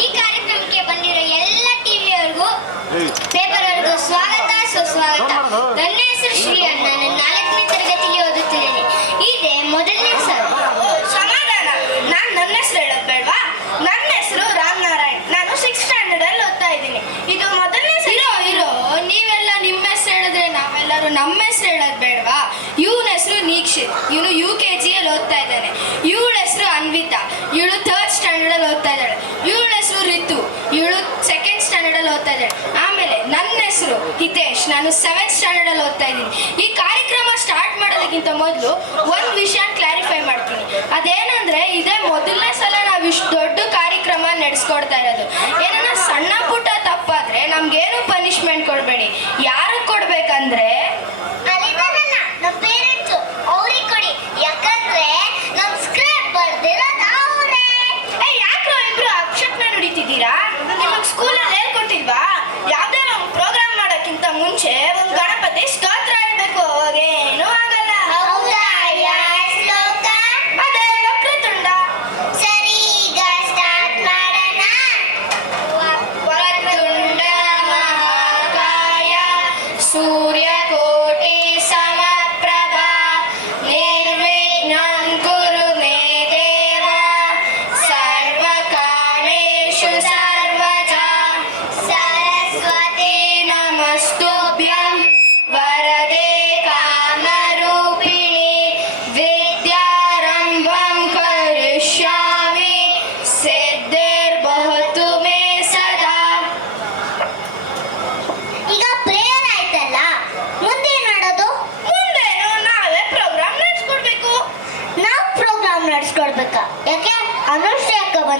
ಈ ಕಾರ್ಯಕ್ರಮಕ್ಕೆ ಬಂದಿರೋ ಎಲ್ಲ ಟಿವಿಯವರಿಗೂ ಪೇಪರ್ ಅವರಿಗೂ ಸ್ವಾಗತ ಸುಸ್ವಾಗತ. ನನ್ನ ಹೆಸರು ಶ್ರೀ ಅಣ್ಣ. ನಾನು ನಾಲ್ಕನೇ ತರಗತಿಗೆ ಓದುತ್ತಿದ್ದೇನೆ. ಇದೇ ಮೊದಲನೇ ಸಲ. ಸಮಾಧಾನ. ನಾನು ನನ್ನ ಹೆಸರು ಹೇಳೋದ್ ಬೇಡ್ವಾ ನನ್ನ ಹೆಸರು ರಾಮ್ ನಾರಾಯಣ್. ನಾನು ಸಿಕ್ಸ್ ಸ್ಟ್ಯಾಂಡರ್ಡ್ ಅಲ್ಲಿ ಓದ್ತಾ ಇದ್ದೀನಿ. ಇದು ಮೊದಲನೇ ಇರೋ ಇರೋ. ನೀವೆಲ್ಲ ನಿಮ್ಮ ಹೆಸರು ಹೇಳಿದ್ರೆ ನಾವೆಲ್ಲರೂ ನಮ್ಮ ಹೆಸರು ಹೇಳೋದು ಬೇಡವಾ? ಇವನ ಹೆಸರು ನೀಕ್ಷಿತ್. ಇವನು ಯು ಕೆ ಜಿಯಲ್ಲಿ ಓದ್ತಾ ಇದ್ದಾನೆ. ಇವಳ ಹೆಸರು ಅನ್ವಿತಾ. ಇವಳು ಥರ್ಡ್ ಸ್ಟ್ಯಾಂಡರ್ಡ್ ಅಲ್ಲಿ ಓದ್ತಾ ಇದ್ದಾಳೆ. ಇವಳ ರಿತು. ಇವಳು ಸೆಕೆಂಡ್ ಸ್ಟ್ಯಾಂಡರ್ಡ್ ಅಲ್ಲಿ ಓದ್ತಾ ಇದ್ದಾಳೆ. ಆಮೇಲೆ ನನ್ನ ಹೆಸರು ಹಿತೇಶ್. ನಾನು ಸೆವೆಂತ್ ಸ್ಟ್ಯಾಂಡರ್ಡ್ ಅಲ್ಲಿ ಓದ್ತಾ ಇದ್ದೀನಿ. ಈ ಕಾರ್ಯಕ್ರಮ ಸ್ಟಾರ್ಟ್ ಮಾಡೋದಕ್ಕಿಂತ ಮೊದಲು ಒಂದು ವಿಷಯ ಕ್ಲಾರಿಫೈ ಮಾಡ್ತೀನಿ. ಅದೇನಂದ್ರೆ, ಇದೇ ಮೊದಲನೇ ಸಲ ನಾವು ಇಷ್ಟು ದೊಡ್ಡ ಕಾರ್ಯಕ್ರಮ ನಡೆಸ್ಕೊಡ್ತಾ ಇರೋದು. ಏನನ್ನ ಸಣ್ಣ ಪುಟ್ಟ ತಪ್ಪಾದ್ರೆ ನಮ್ಗೇನು ಪನಿಷ್ಮೆಂಟ್ ಕೊಡಬೇಡಿ.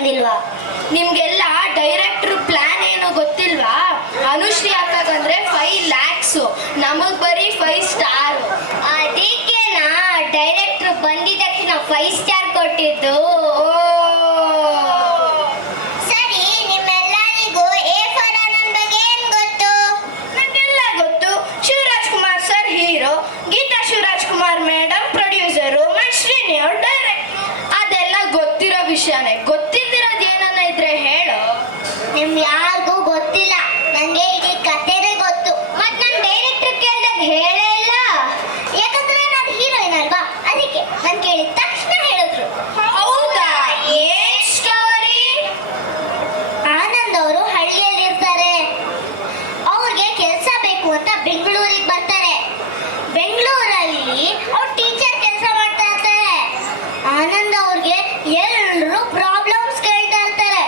ಬಂದಿಲ್ವಾ? ನಿಮ್ಗೆಲ್ಲ ಡೈರೆಕ್ಟ್ರ್ ಪ್ಲಾನ್ ಏನು ಗೊತ್ತಿಲ್ವಾ? ಅನುಶ್ರೀ ಅಕ್ಕಂದ್ರೆ ಫೈವ್ ಲ್ಯಾಕ್ಸ್ ನಮಗ್ ಬರೀ ಫೈವ್ ಸ್ಟಾರ್ ಅದಕ್ಕೆ ನಾ ಡೈರೆಕ್ಟ್ರ್ ಬಂದಿದ್ದಕ್ಕೆ ನಾವು ಫೈವ್ ಸ್ಟಾರ್ ಕೊಟ್ಟಿದ್ದು. ನಿಮ್ ಯಾರಿಗೂ ಗೊತ್ತಿಲ್ಲ ನಂಗೆ ಇಡೀ ಕಥೆನೇ ಗೊತ್ತು ಮತ್ ನನ್ ಡೈರೆಕ್ಟರ್ ಕೇಳ್ದಾಗ ಹೇಳೇ ಇಲ್ಲ ಯಾಕಂದ್ರೆ ನಾನು ಹೀರೋಯಿನ್ ಅಲ್ವಾ ಅದಕ್ಕೆ ನಾನ್ ಕೇಳಿದ ತಕ್ಷಣ ಹೇಳಿದ್ರು ಹೌದಾ ಏನ್ ಸ್ಟೋರಿ ಆನಂದ್ ಅವರು ಹಳ್ಳಿಯಲ್ಲಿ ಇರ್ತಾರೆ ಅವ್ರಿಗೆ ಕೆಲಸ ಬೇಕು ಅಂತ ಬೆಂಗಳೂರಿಗೆ ಬರ್ತಾರೆ ಬೆಂಗಳೂರಲ್ಲಿ ಅವ್ರು ಟೀಚರ್ ಕೆಲಸ ಮಾಡ್ತಾ ಇರ್ತಾರೆ ಆನಂದ್ ಅವ್ರಿಗೆ ಎಲ್ಲರೂ ಪ್ರಾಬ್ಲಮ್ಸ್ ಕೇಳ್ತಾ ಇರ್ತಾರೆ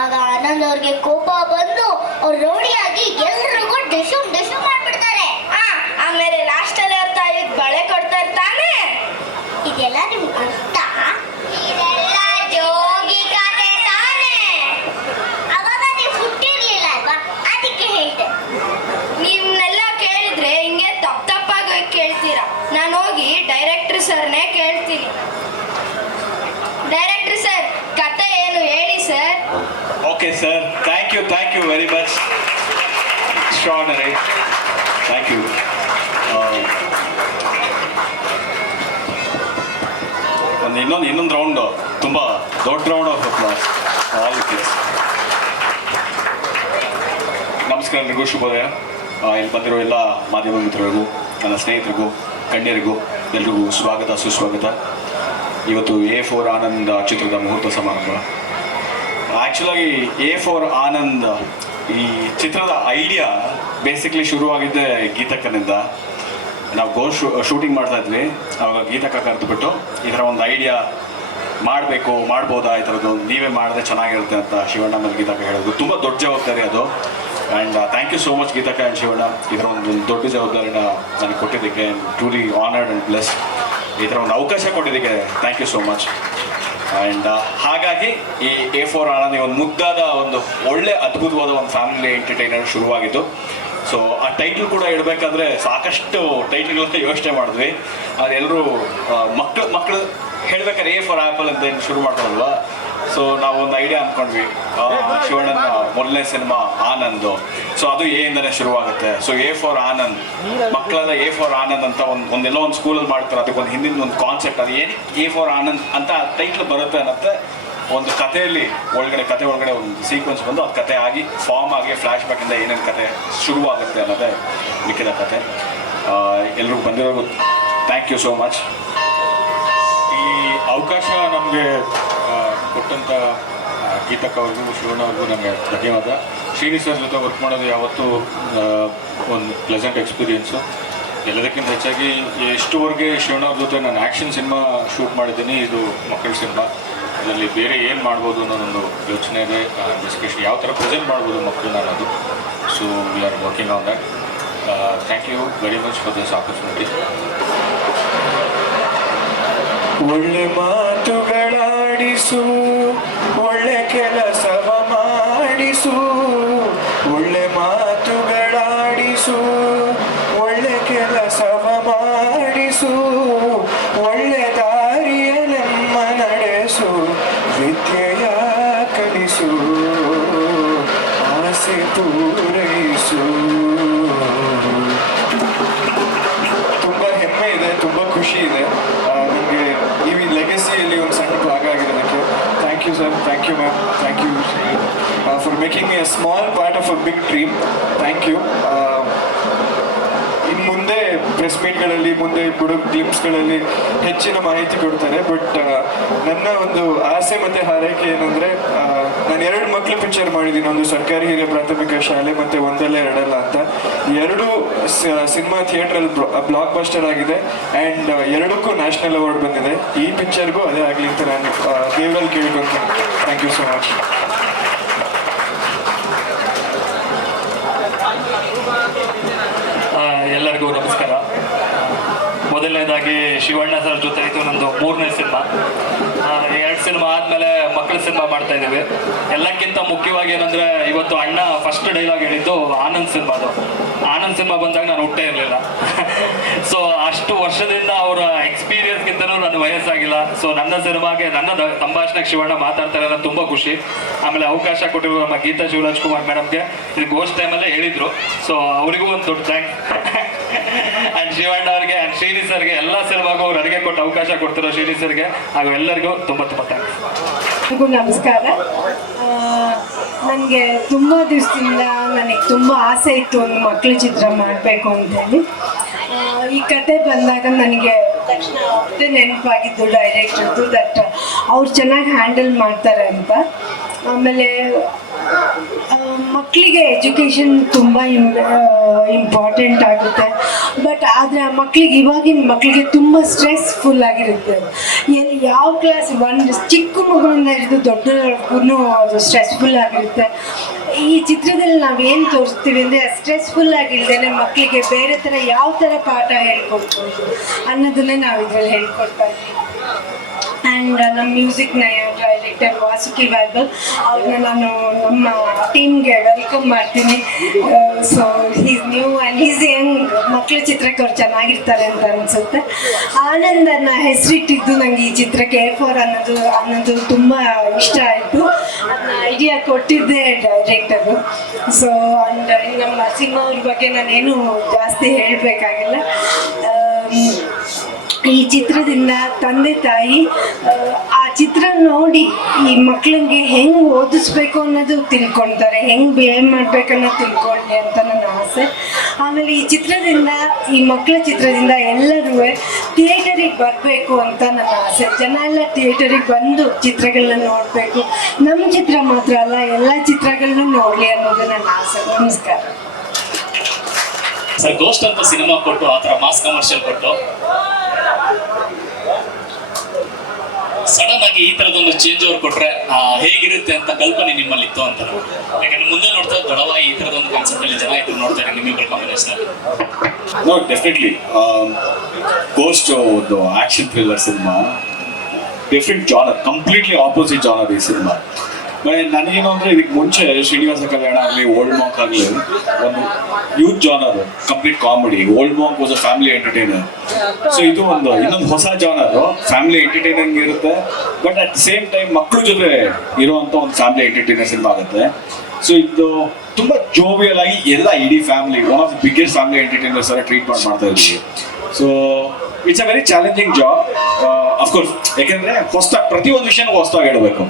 ಆಗ ಆನಂದ್ ಅವ್ರಿಗೆ ಕೋಪ ಬಂದು ಅವ್ರು ರೌಡಿಯಾಗಿ ಎಲ್ರಿಗೂ ಡಿಶುಮ್ ಡಿಶುಮ್ ಮಾಡ್ಬಿಡ್ತಾರೆ ಆ ಆಮೇಲೆ ಲಾಸ್ಟಲ್ಲಿ ಅವ್ರ ತಾಯಿಗೆ ಬಳೆ ಕೊಡ್ತಾರೆ ತಾನೇ ಇದೆಲ್ಲ ನಿಮ್ಗೆ ಗೊತ್ತಾ ಇದೆಲ್ಲ ಜೋಗಿ ಕಥೆ ತಾನೇ ಅವಾಗ ನೀವು ಹುಟ್ಟಿರ್ಲಿಲ್ಲ ಅಲ್ವಾ ಅದಕ್ಕೆ ಹೇಳ್ದೆ ನಿಮ್ನೆಲ್ಲ ಕೇಳಿದ್ರೆ ಹಿಂಗೆ ತಪ್ಪ ತಪ್ಪಾಗಿ ಕೇಳ್ತೀರಾ ನಾನು ಹೋಗಿ ಡೈರೆಕ್ಟರ್ ಸರ್ನೇ ಕೇಳ್ತೀನಿ ಡೈರೆಕ್ಟರ್ ಸರ್ ಕತೆ ಏನು ಹೇಳಿ sir Okay, sir thank you thank you very much Extraordinary. Thank you ಒಂದು ಇನ್ನೊಂದು ಇನ್ನೊಂದು ರೌಂಡು ತುಂಬ ದೊಡ್ಡ round of applause all kids ನಮಸ್ಕಾರ ಎಲ್ರಿಗೂ ಶುಭೋದಯ. ಇಲ್ಲಿ ಬಂದಿರೋ ಎಲ್ಲ ಮಾಧ್ಯಮ ಮಿತ್ರರಿಗೂ ನನ್ನ ಸ್ನೇಹಿತರಿಗೂ ಗಣ್ಯರಿಗೂ ಎಲ್ರಿಗೂ ಸ್ವಾಗತ ಸುಸ್ವಾಗತ. ಇವತ್ತು ಎ ಫೋರ್ ಆನಂದ ಚಿತ್ರದ ಮುಹೂರ್ತ ಸಮಾರಂಭ. ಆ್ಯಕ್ಚುಲಾಗಿ ಎ ಫಾರ್ ಆನಂದ್ ಈ ಚಿತ್ರದ ಐಡಿಯಾ ಬೇಸಿಕ್ಲಿ ಶುರುವಾಗಿದ್ದೆ ಗೀತಕ್ಕನಿಂದ. ನಾವು ಗೋ ಶೂ ಶೂಟಿಂಗ್ ಮಾಡ್ತಾ ಇದ್ವಿ. ಅವಾಗ ಗೀತಕ್ಕ ಕರೆದುಬಿಟ್ಟು, ಈ ಥರ ಒಂದು ಐಡಿಯಾ ಮಾಡಬೇಕು, ಮಾಡ್ಬೋದಾ? ಈ ಥರದ್ದು ನೀವೇ ಮಾಡಿದ್ರೆ ಚೆನ್ನಾಗಿರುತ್ತೆ ಅಂತ ಶಿವಣ್ಣ ಮತ್ತು ಗೀತಕ್ಕ ಹೇಳೋದು ತುಂಬ ದೊಡ್ಡ ಜವಾಬ್ದಾರಿ ಅದು. And thank you so much Geethakka and Shivanna. ಈ ಥರ ಒಂದು ದೊಡ್ಡ ಜವಾಬ್ದಾರಿನ ನನಗೆ ಕೊಟ್ಟಿದ್ದಕ್ಕೆ ಟ್ರೂಲಿ ಆನರ್ಡ್ ಆ್ಯಂಡ್ ಪ್ಲಸ್ ಈ ಥರ ಒಂದು ಅವಕಾಶ ಕೊಟ್ಟಿದ್ದಕ್ಕೆ thank you so much and ಹಾಗಾಗಿ ಈ ಎ ಫೋರ್ ಆನಂದ್ ಒಂದು ಮುದ್ದಾದ ಒಂದು ಒಳ್ಳೆ ಅದ್ಭುತವಾದ ಒಂದು ಫ್ಯಾಮಿಲಿ ಎಂಟರ್ಟೈನರ್ ಶುರುವಾಗಿತ್ತು ಸೊ ಆ ಟೈಟ್ಲ್ ಕೂಡ ಇಡಬೇಕಾದ್ರೆ ಸಾಕಷ್ಟು ಟೈಟ್ಲ್ಗಳನ್ನ ಯೋಚನೆ ಮಾಡಿದ್ವಿ. ಅದೆಲ್ಲರೂ ಮಕ್ಕಳು ಮಕ್ಕಳು ಹೇಳ್ಬೇಕಾದ್ರೆ ಎ ಫಾರ್ ಆ್ಯಪಲ್ ಅಂತ ಏನು ಶುರು ಮಾಡ್ತಾರಲ್ವಾ? ಸೊ ನಾವು ಒಂದು ಐಡಿಯಾ ಅನ್ಕೊಂಡ್ವಿ. ಶಿವಣ್ಣನ ಮೊದಲನೇ ಸಿನಿಮಾ ಆನಂದ್. ಸೊ ಅದು ಎ ಇಂದನೇ ಶುರುವಾಗುತ್ತೆ. So A for Anand. ಮಕ್ಕಳೆಲ್ಲ ಎ ಫಾರ್ ಆನಂದ್ ಅಂತ ಒಂದು ಒಂದೆಲ್ಲೋ ಒಂದು ಸ್ಕೂಲಲ್ಲಿ ಮಾಡ್ತಾರೆ. ಅದಕ್ಕೊಂದು ಹಿಂದಿನ ಒಂದು ಕಾನ್ಸೆಪ್ಟ್ ಅದು ಏನು ಎ ಫಾರ್ ಆನಂದ್ ಅಂತ ಟೈಟ್ಲ್ ಬರುತ್ತೆ ಅನ್ನತ್ತೆ. ಒಂದು ಕಥೆಯಲ್ಲಿ ಒಳಗಡೆ ಕತೆ ಒಳಗಡೆ ಒಂದು ಸೀಕ್ವೆನ್ಸ್ ಬಂದು ಅದು ಕತೆ ಆಗಿ ಫಾರ್ಮ್ ಆಗಿ ಫ್ಲಾಶ್ ಬ್ಯಾಕ್ ಇಂದ ಏನೇನು ಕತೆ ಶುರುವಾಗುತ್ತೆ ಅನ್ನೋದೇ ಮಿಕ್ಕಿದ ಕತೆ. ಎಲ್ರಿಗೂ ಬಂದಿರೋದು ಥ್ಯಾಂಕ್ ಯು ಸೋ ಮಚ್ ಈ ಅವಕಾಶ ನಮಗೆ ಕೊಟ್ಟಂಥ ಗೀತಕ್ಕ ಅವ್ರಿಗೂ ಶಿವಣ್ಣ ಅವ್ರಿಗೂ ನನಗೆ ಧನ್ಯವಾದ. ಶ್ರೀನಿ ಸರ್ ಜೊತೆ ವರ್ಕ್ ಮಾಡೋದು ಯಾವತ್ತೂ ಒಂದು ಪ್ಲೆಸೆಂಟ್ ಎಕ್ಸ್ಪೀರಿಯೆನ್ಸು ಎಲ್ಲದಕ್ಕಿಂತ ಹೆಚ್ಚಾಗಿ ಎಷ್ಟುವರೆಗೆ ಶಿವಣ್ಣ ಅವ್ರ ಜೊತೆ ನಾನು ಆ್ಯಕ್ಷನ್ ಸಿನಿಮಾ ಶೂಟ್ ಮಾಡಿದ್ದೀನಿ, ಇದು ಮಕ್ಕಳ ಸಿನಿಮಾ ಅದರಲ್ಲಿ ಬೇರೆ ಏನು ಮಾಡ್ಬೋದು ಅನ್ನೋದೊಂದು ಯೋಚನೆ ಇದೆ. ಡಿಸ್ಕಷನ್ ಯಾವ ಥರ ಪ್ರೆಸೆಂಟ್ ಮಾಡ್ಬೋದು ಮಕ್ಕಳನ್ನ ಅನ್ನೋದು so we are working on that thank you very much for this opportunity ಒಳ್ಳೆ ಮಾತುಗಳಾಡಿಸು ಒಳ್ಳೆ ಕೆಲಸವ ಮಾಡಿಸು ಒಳ್ಳೆ ಮಾತುಗಳಾಡಿಸು ಒಳ್ಳೆ ಕೆಲಸವ ಮಾಡಿಸು. A big dream thank you ಇನ್ನು ಮುಂದೆ ಪ್ರೆಸ್ ಮೀಟ್ಗಳಲ್ಲಿ ಮುಂದೆ ಬಿಡೋ ಗ್ಲಿಮ್ಸ್ಗಳಲ್ಲಿ ಹೆಚ್ಚಿನ ಮಾಹಿತಿ ಕೊಡ್ತಾರೆ ಬಟ್ ನನ್ನ ಒಂದು ಆಸೆ ಮತ್ತು ಹಾರೈಕೆ ಏನಂದರೆ ನಾನು ಎರಡು ಮಕ್ಕಳು ಪಿಕ್ಚರ್ ಮಾಡಿದ್ದೀನಿ ಒಂದು ಸರ್ಕಾರಿ ಹಿರಿಯ ಪ್ರಾಥಮಿಕ ಶಾಲೆ ಮತ್ತು ಒಂದಲ್ಲ ಎರಡಲ್ಲ ಅಂತ. ಎರಡು ಸಿನಿಮಾ ಥಿಯೇಟ್ರಲ್ಲಿ ಬ್ಲಾಕ್ ಬಸ್ಟರ್ ಆಗಿದೆ. ಆ್ಯಂಡ್ ಎರಡಕ್ಕೂ ನ್ಯಾಷನಲ್ ಅವಾರ್ಡ್ ಬಂದಿದೆ. ಈ ಪಿಕ್ಚರ್ಗೂ ಅದೇ ಆಗಲಿ ಅಂತ ನಾನು ದೇವರಲ್ಲಿ ಕೇಳ್ಕೊಂತೀನಿ. ಥ್ಯಾಂಕ್ ಯು ಸೊ ಮಚ್ ಆ, ಎಲ್ಲರಿಗೂ ನಮಸ್ಕಾರ. ಮೊದಲನೇದಾಗಿ ಶಿವಣ್ಣ ಸರ್ ಜೊತೆ ಇದು ನಂದು ಮೂರನೇ ಸಿನಿಮಾ. ಎರಡು ಸಿನಿಮಾ ಆದಮೇಲೆ ಮಕ್ಕಳ ಸಿನಿಮಾ ಮಾಡ್ತಾ ಇದ್ದೀವಿ. ಎಲ್ಲಕ್ಕಿಂತ ಮುಖ್ಯವಾಗಿ ಏನಂದ್ರೆ ಇವತ್ತು ಅಣ್ಣ ಫಸ್ಟ್ ಡೈಲಾಗ್ ಹೇಳಿದ್ದು ಆನಂದ್ ಸಿನಿಮಾದು ಆನಂದ್ ಸಿನಿಮಾ ಬಂದಾಗ ನಾನು ಹುಟ್ಟೇ ಇರಲಿಲ್ಲ. ಸೊ ಅಷ್ಟು ವರ್ಷದಿಂದ ಅವರ ಎಕ್ಸ್ಪೀರಿಯನ್ಸ್ಗಿಂತಲೂ ನನ್ನ ವಯಸ್ಸಾಗಿಲ್ಲ. ಸೊ ನನ್ನ ಸಿನಿಮಾಗೆ, ನನ್ನ ಸಂಭಾಷಣೆಗೆ ಶಿವಣ್ಣ ಮಾತಾಡ್ತಾರೆ ಅನ್ನೋದು ತುಂಬ ಖುಷಿ. ಆಮೇಲೆ ಅವಕಾಶ ಕೊಟ್ಟಿರೋ ನಮ್ಮ ಗೀತಾ ಶಿವರಾಜ್ ಕುಮಾರ್ ಮೇಡಮ್ಗೆ. ಇದು ಗೋಸ್ಟ್ ಟೈಮಲ್ಲೇ ಹೇಳಿದ್ರು. ಸೊ ಅವರಿಗೂ ಒಂದು ದೊಡ್ಡ ಥ್ಯಾಂಕ್ ಆ್ಯಂಡ್ ಶಿವಣ್ಣ ಅವ್ರಿಗೆ ಅಂಡ್ ಶ್ರೀನಿ ಸರ್ಗೆ, ಎಲ್ಲ ಸಿನಿಮಾಗೂ ಅವ್ರು ಅಡಿಗೆ ಕೊಟ್ಟು ಅವಕಾಶ ಕೊಡ್ತಿರೋ ಶ್ರೀನಿ ಸರ್ಗೆ. ಹಾಗೂ ಎಲ್ಲರಿಗೂ ತುಂಬ ತುಂಬ ಥ್ಯಾಂಕ್ಸ್ ನಮಸ್ಕಾರ. ನನಗೆ ತುಂಬ ದಿವಸದಿಂದ ನನಗೆ ತುಂಬ ಆಸೆ ಇತ್ತು ಒಂದು ಮಕ್ಕಳ ಚಿತ್ರ ಮಾಡಬೇಕು ಅಂತೇಳಿ. ಹೇಳಿ ಈ ಕತೆ ಬಂದಾಗ ನನಗೆ ತಕ್ಷಣ ನೆನಪಾಗಿದ್ದು ಡೈರೆಕ್ಟ್ರದ್ದು ದಟ್ ಅವ್ರು ಚೆನ್ನಾಗಿ ಹ್ಯಾಂಡಲ್ ಮಾಡ್ತಾರೆ ಅಂತ. ಆಮೇಲೆ ಮಕ್ಕಳಿಗೆ ಎಜುಕೇಷನ್ ತುಂಬ ಇಂಪಾರ್ಟೆಂಟ್ ಆಗುತ್ತೆ. ಬಟ್ ಆದರೆ ಆ ಮಕ್ಕಳಿಗೆ ಇವಾಗಿನ ಮಕ್ಕಳಿಗೆ ತುಂಬ ಸ್ಟ್ರೆಸ್ಫುಲ್ ಆಗಿರುತ್ತೆ ಎಲ್ಲಿ ಯಾವ ಕ್ಲಾಸ್ ಒಂದು ಚಿಕ್ಕ ಮಗಳಿಂದ ಹಿಡಿದು ದೊಡ್ಡವರೆಗೂ ಅದು ಸ್ಟ್ರೆಸ್ಫುಲ್ ಆಗಿರುತ್ತೆ. ಈ ಚಿತ್ರದಲ್ಲಿ ನಾವೇನು ತೋರಿಸ್ತೀವಿ ಅಂದರೆ ಸ್ಟ್ರೆಸ್ಫುಲ್ ಆಗಿಲ್ದೇನೆ ಮಕ್ಕಳಿಗೆ ಬೇರೆ ಥರ ಯಾವ ಥರ ಪಾಠ ಹೇಳ್ಕೊಡ್ಬೋದು ಅನ್ನೋದನ್ನೇ ನಾವು ಇದರಲ್ಲಿ ಹೇಳ್ಕೊಡ್ತಾ ಇದ್ದೀವಿ. ಆ್ಯಂಡ್ ನಮ್ಮ ಮ್ಯೂಸಿಕ್ನ ಡೈರೆಕ್ಟರ್ ವಾಸುಕಿ ವೈಬಲ್ ಅವ್ರನ್ನ ನಾನು ನಮ್ಮ ಟೀಮ್ಗೆ ವೆಲ್ಕಮ್ ಮಾಡ್ತೀನಿ. So he's new and is young ಮಕ್ಕಳ ಚಿತ್ರಕ್ಕೆ ಅವ್ರು ಚೆನ್ನಾಗಿರ್ತಾರೆ ಅಂತ ಅನಿಸುತ್ತೆ. ಆನಂದನ ಹೆಸರಿಟ್ಟಿದ್ದು ನನಗೆ ಈ ಚಿತ್ರಕ್ಕೆ ಕೇರ್ ಫಾರ್ ಅನ್ನೋದು ಅನ್ನೋದು ತುಂಬ ಇಷ್ಟ ಆಯಿತು. ಐಡಿಯಾ ಕೊಟ್ಟಿದ್ದೆ ಡೈರೆಕ್ಟರು ಸೊ ಅಂಡ್ ನಮ್ಮ ನರಸಿಂಹ ಅವ್ರ ಬಗ್ಗೆ ನಾನೇನು ಜಾಸ್ತಿ ಹೇಳಬೇಕಾಗಿಲ್ಲ. ಈ ಚಿತ್ರದಿಂದ ತಂದೆ ತಾಯಿ ಚಿತ್ರ ನೋಡಿ ಈ ಮಕ್ಳಿಗೆ ಹೆಂಗೆ ಓದಿಸ್ಬೇಕು ಅನ್ನೋದು ತಿಳ್ಕೊಳ್ತಾರೆ ಹೆಂಗೆ ಬಿಹೇವ್ ಮಾಡ್ಬೇಕು ಅನ್ನೋದು ತಿಳ್ಕೊಳ್ಳಿ ಅಂತ ನನ್ನ ಆಸೆ. ಆಮೇಲೆ ಈ ಚಿತ್ರದಿಂದ, ಈ ಮಕ್ಕಳ ಚಿತ್ರದಿಂದ ಎಲ್ಲರೂ ಥಿಯೇಟರಿಗೆ ಬರಬೇಕು ಅಂತ ನನ್ನ ಆಸೆ. ಜನ ಎಲ್ಲ ಥಿಯೇಟರಿಗೆ ಬಂದು ಚಿತ್ರಗಳನ್ನ ನೋಡಬೇಕು. ನಮ್ಮ ಚಿತ್ರ ಮಾತ್ರ ಅಲ್ಲ, ಎಲ್ಲ ಚಿತ್ರಗಳನ್ನೂ ನೋಡಲಿ ಅನ್ನೋದು ನನ್ನ ಆಸೆ. ನಮಸ್ಕಾರ. ಸರ್ ಗೋಸ್ಟ್ ಅಂತ ಸಿನಿಮಾ ಕೊಟ್ಟು, ಆ ಥರ ಮಾಸ್ ಕಮರ್ಷಿಯಲ್ ಕೊಟ್ಟು. ಆಗಿ ಈ ತರದೊಂದು ಚೇಂಜ್ ಓವರ್ ಕೊಟ್ರೆ ಹೇಗಿರುತ್ತೆ ಅಂತ ಕಲ್ಪನೆ ನಿಮ್ಮಲ್ಲಿ ಇತ್ತು ಅಂತ ಯಾಕಂದ್ರೆ ಮುಂದೆ ನೋಡ್ತಾ ದೊಡವಾಗಿ ಈ ತರದೊಂದು ಕಾನ್ಸೆಪ್ಟ್ ಅಲ್ಲಿ ಜನ ಇದ್ರು ನೋಡ್ತಾರೆ ನಿಮ್ಮಿಬ್ಬರ ಕಾಂಬಿನೇಷನ್ ನೋ ಡೆಫಿನೆಟ್ಲಿ ಗೋಸ್ಟ್ ಒಂದು action thriller cinema different genre completely opposite genre ಈ ಸಿನಿಮಾ ನನಗೇನು ಅಂದ್ರೆ ಇದಕ್ಕೆ ಮುಂಚೆ ಶ್ರೀನಿವಾಸ ಕಲ್ಯಾಣ ಆಗಲಿ ಓಲ್ಡ್ ಮಾಂಕ್ ಆಗಲಿ, ಒಂದು youth genre complete comedy Old Monk was a family entertainer so ಇದು ಒಂದು ಇನ್ನೊಂದು ಹೊಸ ಜಾನರ್ ಫ್ಯಾಮಿಲಿ ಎಂಟರ್ಟೈನಿಂಗ್ ಇರುತ್ತೆ. ಬಟ್ ಅಟ್ ಸೇಮ್ ಟೈಮ್ ಮಕ್ಕಳ ಜೊತೆ ಇರುವಂತ ಒಂದು ಫ್ಯಾಮಿಲಿ ಎಂಟರ್ಟೈನರ್ ಸಿನಿಮಾ ಆಗುತ್ತೆ. ಸೊ ಇದು ತುಂಬಾ ಜೋವಿಯಲ್ ಆಗಿ ಎಲ್ಲ ಇಡೀ family one of biggest family entertainers ಎಲ್ಲ ಟ್ರೀಟ್ಮೆಂಟ್ ಮಾಡ್ತಾ ಇದ್ದೀವಿ. So it's a very challenging job of course ಯಾಕೆಂದ್ರೆ ಹೊಸ ಪ್ರತಿ ಒಂದು ವಿಷಯನೂ ಹೊಸದಾಗಿ ಹೇಳಬೇಕು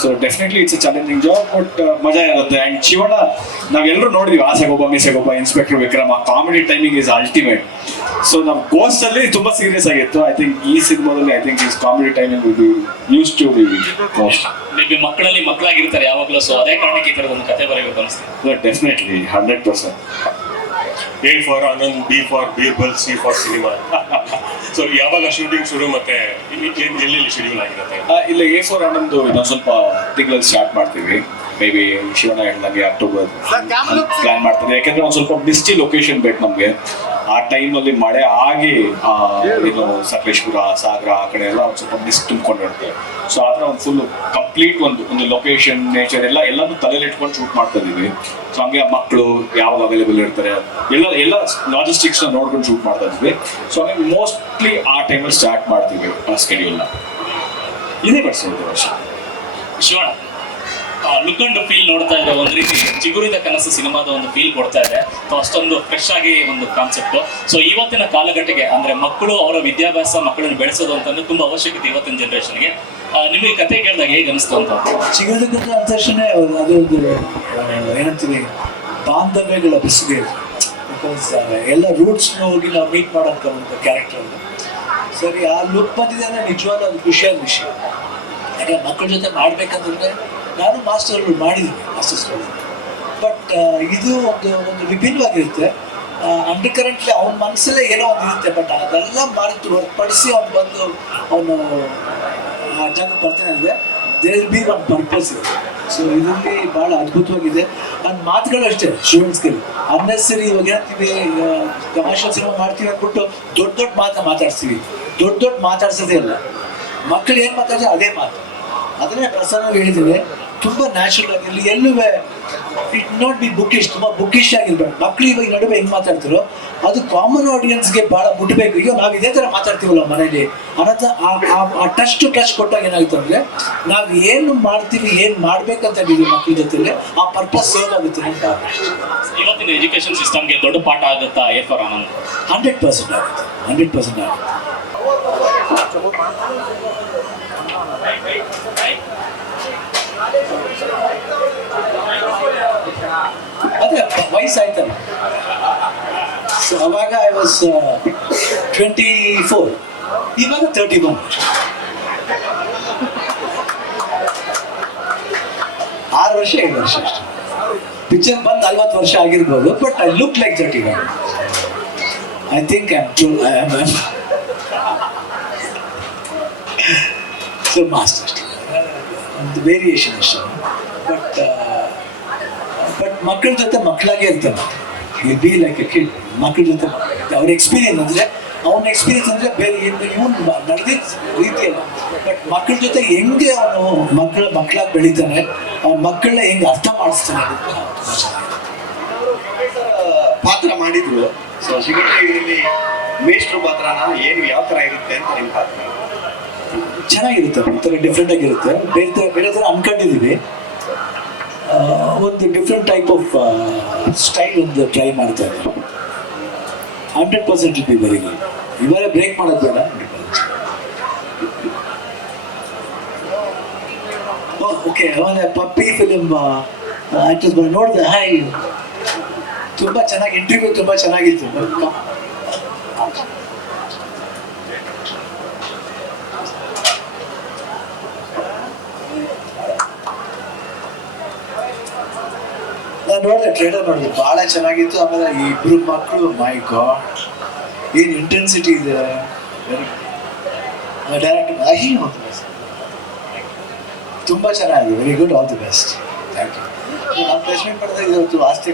so definitely it's challenging job but ಮಜಾ ಇರುತ್ತೆ. ಅಂಡ್ ಶಿವಣ್ಣ ನಾವೆಲ್ಲರೂ ನೋಡಿದ್ವಿ ಆಸೆಗೊಬ್ಬ ಮೀಸೆಗೊಬ್ಬ inspector Vikram comedy timing is ultimate so ನಾವು ಗೋಸ್ಟ್ ಅಲ್ಲಿ ತುಂಬಾ ಸೀರಿಯಸ್ ಆಗಿತ್ತು. ಐ ಥಿಂಕ್ ಈ ಸಿನಿಮಾದಲ್ಲಿ I think is comedy timing will be use to be most maybe ಮಕ್ಕಳಲ್ಲಿ ಮಕ್ಕಳಾಗಿರ್ತಾರೆ ಯಾವಾಗಲೂ ಸೊ ಅದೇ ಕಾರಣಕ್ಕೆ ಈ ಥರದ ಒಂದು ಕತೆ ಬರೆಯಬೇಕು ಅನಿಸ್ತು definitely hundred percent A for Anand B for Birbal C for cinema so ಯಾವಾಗ ಶೂಟಿಂಗ್ ಶುರು ಮತ್ತೆ ಎಲ್ಲೆಲ್ಲಿ ಶೆಡ್ಯೂಲ್ ಆಗಿರುತ್ತೆ? ಇಲ್ಲ ಎ ಫಾರ್ ಆನಂದ್ ಇನ್ನೊಂದು ಸ್ವಲ್ಪ ತಿಂಗಳಲ್ಲಿ ಸ್ಟಾರ್ಟ್ ಮಾಡ್ತೀವಿ. ಮೇ ಬಿ ಶಿವಣ್ಣ ಹೇಳ್ದಂಗೆ ಅಕ್ಟೋಬರ್ ಪ್ಲಾನ್ ಮಾಡ್ತಾರೆ. ಯಾಕಂದ್ರೆ ಒಂದು ಸ್ವಲ್ಪ ಮಿಸ್ಟಿ ಲೊಕೇಶನ್ ಬೇಕು ನಮಗೆ. ಆ ಟೈಮಲ್ಲಿ ಮಳೆ ಆಗಿ ಆ, ಏನು ಸಕಲೇಶ್ಪುರ ಸಾಗರ ಆ ಕಡೆ ಎಲ್ಲ ಒಂದು ಸ್ವಲ್ಪ ಮಿಸ್ ತುಂಬಿಕೊಂಡಿರುತ್ತೆ ಸೊ ಆ ಥರ ಒಂದು ಫುಲ್ ಕಂಪ್ಲೀಟ್ ಒಂದು ಒಂದು ಲೊಕೇಶನ್ ನೇಚರ್ ಎಲ್ಲ ಎಲ್ಲನೂ ತಲೆಯಲ್ಲಿ ಇಟ್ಕೊಂಡು ಶೂಟ್ ಮಾಡ್ತಾ ಇದೀವಿ ಸೊ ಹಂಗೆ ಮಕ್ಕಳು ಯಾವಾಗ ಅವೈಲೇಬಲ್ ಇರ್ತಾರೆ ಎಲ್ಲ ಎಲ್ಲ ಲಾಜಿಸ್ಟಿಕ್ಸ್ನ ನೋಡ್ಕೊಂಡು ಶೂಟ್ ಮಾಡ್ತಾ ಇದ್ವಿ ಸೊ ಹಂಗೆ ಮೋಸ್ಟ್ಲಿ ಆ ಟೈಮಲ್ಲಿ ಸ್ಟಾರ್ಟ್ ಮಾಡ್ತೀವಿ ಆ ಸ್ಕೆಡ್ಯೂಲ್ನ ಇದೇ ವರ್ಷ ಇದೆ ವರ್ಷ. ಶಿವಣ್ಣ ಲುಕ್ ಅಂಡ್ ಫೀಲ್ ನೋಡ್ತಾ ಇರೋ ಒಂದು ರೀತಿ ಚಿಗುರಿದ ಕನಸು ಸಿನಿಮಾದ ಒಂದು ಫೀಲ್ ಕೊಡ್ತಾ ಇದೆ. ಸೊ ಅಷ್ಟೊಂದು ಫ್ರೆಶ್ ಆಗಿ ಒಂದು ಕಾನ್ಸೆಪ್ಟ್ ಸೊ ಇವತ್ತಿನ ಕಾಲಘಟ್ಟಕ್ಕೆ, ಅಂದ್ರೆ ಮಕ್ಕಳು ಅವರ ವಿದ್ಯಾಭ್ಯಾಸ ಮಕ್ಕಳನ್ನು ಬೆಳೆಸೋದು ಅಂತಂದ್ರೆ ತುಂಬಾ ಅವಶ್ಯಕತೆ ಇವತ್ತಿನ ಜನರೇಷನ್ಗೆ ನಿಮಗೆ ಕತೆ ಕೇಳಿದಾಗ ಹೇಗೆ ಅನಿಸ್ತು ಅಂತ? ಸಿಗೋದಕ್ಕಿಂತ ಅಂದ ತಕ್ಷಣ ಅದೊಂದು ಏನಂತೀವಿ, ಬಾಂಧವ್ಯಗಳ ಬಿಸಿಗೆ ಬಿಕಾಸ್ ಎಲ್ಲ ರೂಟ್ಸ್ನ ಹೋಗಿ ನಾವು ಮೀಟ್ ಮಾಡೋಂಥ ಒಂದು ಕ್ಯಾರೆಕ್ಟರ್ ಸರಿ, ಆ ಲುಕ್ ಬಂದಿದೆ ಅಂದ್ರೆ ನಿಜವಾದ ಅದು ಖುಷಿಯಾದ ವಿಷಯ. ಯಾಕಂದ್ರೆ ಮಕ್ಕಳ ಜೊತೆ ಮಾಡ್ಬೇಕಂತಂದ್ರೆ ನಾನು ಮಾಸ್ಟರ್ಗಳು ಮಾಡಿದ್ದೀನಿ ಮಾಸ್ಟರ್ಸ್ಗಳು ಬಟ್ ಇದು ಒಂದು ಒಂದು ವಿಭಿನ್ನವಾಗಿರುತ್ತೆ. ಅಂಡರ್ ಕರೆಂಟ್ಲಿ ಅವನ ಮನಸ್ಸಲ್ಲೇ ಏನೋ ಒಂದು ಇರುತ್ತೆ ಬಟ್ ಅದೆಲ್ಲ ಮಾಡಿ ಹೊರತುಪಡಿಸಿ ಅವ್ನು ಬಂದು ಅವನು, ಆ, ಜಾಗಕ್ಕೆ ಬರ್ತಾನೆ ಅಂದರೆ ದೇರ್ ಬಿ ಒನ್ ಪರ್ಪಸ್ ಇದೆ ಸೊ ಇದರಲ್ಲಿ ಭಾಳ ಅದ್ಭುತವಾಗಿದೆ. ನನ್ನ ಮಾತುಗಳು ಅಷ್ಟೇ ಸ್ಟೂಡೆಂಟ್ಸ್ಗೆ ಅನ್ನೆಸರಿ ಇವಾಗ ಏನಂತೀವಿ ಕಮರ್ಷಿಯಲ್ ಸಿನಿಮಾ ಮಾಡ್ತೀವಿ ಅಂದ್ಬಿಟ್ಟು ದೊಡ್ಡ ದೊಡ್ಡ ಮಾತು ಮಾತಾಡ್ತೀವಿ. ದೊಡ್ಡ ದೊಡ್ಡ ಮಾತಾಡ್ಸೋದೇ ಇಲ್ಲ ಮಕ್ಕಳು ಏನು ಮಾತಾಡ್ತಾರೆ, ಅದೇ ಮಾತು. ಅದನ್ನೇ ಪ್ರಸನ್ನ ಹೇಳಿದ್ದೀನಿ. ತುಂಬ ನ್ಯಾಚುರಲ್ ಆಗಿರಲಿ ಎಲ್ಲುವೆ ಇಟ್ ನಾಟ್ ಬಿ ಬುಕ್ಕಿಶ್ ತುಂಬ ಬುಕ್ಕಿಶ್ ಆಗಿರ್ಬೇಕು. ಮಕ್ಳು ಇವಾಗ ನಡುವೆ ಹೆಂಗೆ ಮಾತಾಡ್ತಾರೋ ಅದು ಕಾಮನ್ ಆಡಿಯನ್ಸ್ಗೆ ಭಾಳ ಮುಟ್ಬೇಕು. ಅಯ್ಯೋ ನಾವು ಇದೇ ಥರ ಮಾತಾಡ್ತೀವಲ್ಲ ಮನೇಲಿ ಅನ್ನೋದು ಆ ಟಚ್ ಟು ಟಚ್ ಕೊಟ್ಟಾಗ ಏನಾಯ್ತು ಅಂದರೆ ನಾವು ಏನು ಮಾಡ್ತೀವಿ ಏನು ಮಾಡ್ಬೇಕಂತ ಹೇಳಿದ್ವಿ ಮಕ್ಳ ಜೊತೆಲಿ ಆ ಪರ್ಪಸ್ ಸೇವ್ ಆಗುತ್ತೆ ಅಂತ. ಇವತ್ತಿನ ಎಜುಕೇಶನ್ ಸಿಸ್ಟಮ್ಗೆ ದೊಡ್ಡ ಪಾಠ ಆಗುತ್ತಾ A for Anand? Hundred percent ಆಗುತ್ತೆ ಹಂಡ್ರೆಡ್ ಪರ್ಸೆಂಟ್ ಆಗುತ್ತೆ. ಅದೇ ವಯಸ್ಸಾಯ್ತಲ್ಲ ಸೊ ಅವಾಗ ಐ ವಾಸ್ ಟ್ವೆಂಟಿ ಫೋರ್ ಇವಾಗ ತರ್ಟಿ ಒನ್ ಆರು ವರ್ಷ, ಏಳು ವರ್ಷ ಅಷ್ಟೇ. ಪಿಕ್ಚರ್ ಬಂದು ನಲ್ವತ್ತು ವರ್ಷ ಆಗಿರ್ಬೋದು but I look like thirty one I think I I am so master ಅಷ್ಟೇ ಒಂದು ವೇರಿಯೇಷನ್ ಅಷ್ಟೇ ಬಟ್ ಬಟ್ ಮಕ್ಕಳ ಜೊತೆ ಮಕ್ಕಳಾಗೆ ಇರ್ತಾನೆ you be like a kid ಮಕ್ಕಳ ಜೊತೆ ಅವ್ರ ಎಕ್ಸ್ಪೀರಿಯನ್ಸ್ ಅಂದರೆ ಅವನ ಎಕ್ಸ್ಪೀರಿಯನ್ಸ್ ಅಂದರೆ ಬೇರೆ ಏನು ಇವನು ನಡೆದಿದ್ದ ರೀತಿಯಲ್ಲ ಬಟ್ ಮಕ್ಕಳ ಜೊತೆ ಹೆಂಗೆ ಅವನು ಮಕ್ಕಳ ಮಕ್ಕಳಾಗಿ ಬೆಳಿತಾನೆ ಅವ್ನ ಮಕ್ಕಳನ್ನ ಹೆಂಗೆ ಅರ್ಥ ಮಾಡಿಸ್ತಾನೆ ಪಾತ್ರ ಮಾಡಿದ್ರು. ಸೊ ಇದರಲ್ಲಿ ಮೇಷ್ಟ್ರು ಪಾತ್ರನ ಏನು ಯಾವ ತರ ಇರುತ್ತೆ ಅಂತ ನಿಮ್ಮ ಪಾತ್ರ? ಚೆನ್ನಾಗಿರುತ್ತೆ ಒಂಥರ ಡಿಫ್ರೆಂಟ್ ಆಗಿರುತ್ತೆ. ಬೇರೆ ಥರ ಬೇರೆ ಥರ ಅನ್ಕೊಂಡಿದ್ದೀವಿ ಒಂದು ಡಿಫ್ರೆಂಟ್ ಟೈಪ್ ಆಫ್ ಸ್ಟೈಲ್ ಒಂದು ಟ್ರೈ ಮಾಡ್ತಾ ಇದ್ದಾರೆ hundred percent it be very good ಇವರೇ ಬ್ರೇಕ್ ಮಾಡೋದು ಬೇಡ. ಓಕೆ ಆಮೇಲೆ ಪಪ್ಪಿ ಫಿಲಮ್ ಆಕ್ಟರ್ಸ್ ಬಂದು ನೋಡಿದೆ. ಹಾಯ್ ತುಂಬ ಚೆನ್ನಾಗಿ ಇಂಟರ್ವ್ಯೂ ತುಂಬ ಚೆನ್ನಾಗಿತ್ತು. ನಾನು ನೋಡಿದೆ ಟ್ರೇಲರ್ ನೋಡಿದೆ. ಭಾಳ ಚೆನ್ನಾಗಿತ್ತು. ಆಮೇಲೆ ಈ ಇಬ್ರು ಮಕ್ಕಳು ಮೈ ಗಾಡ್ ಏನು ಇಂಟೆನ್ಸಿಟಿ ಇದೆ. ಡೈರೆಕ್ಟ್ ಅಹಿ ತುಂಬ ಚೆನ್ನಾಗಿದೆ. Very good all the best thank you ನಾನು ಪ್ಲೇಸ್ಮೆಂಟ್ ಮಾಡಿದಾಗ ಇವತ್ತು ಆಸ್ತಿ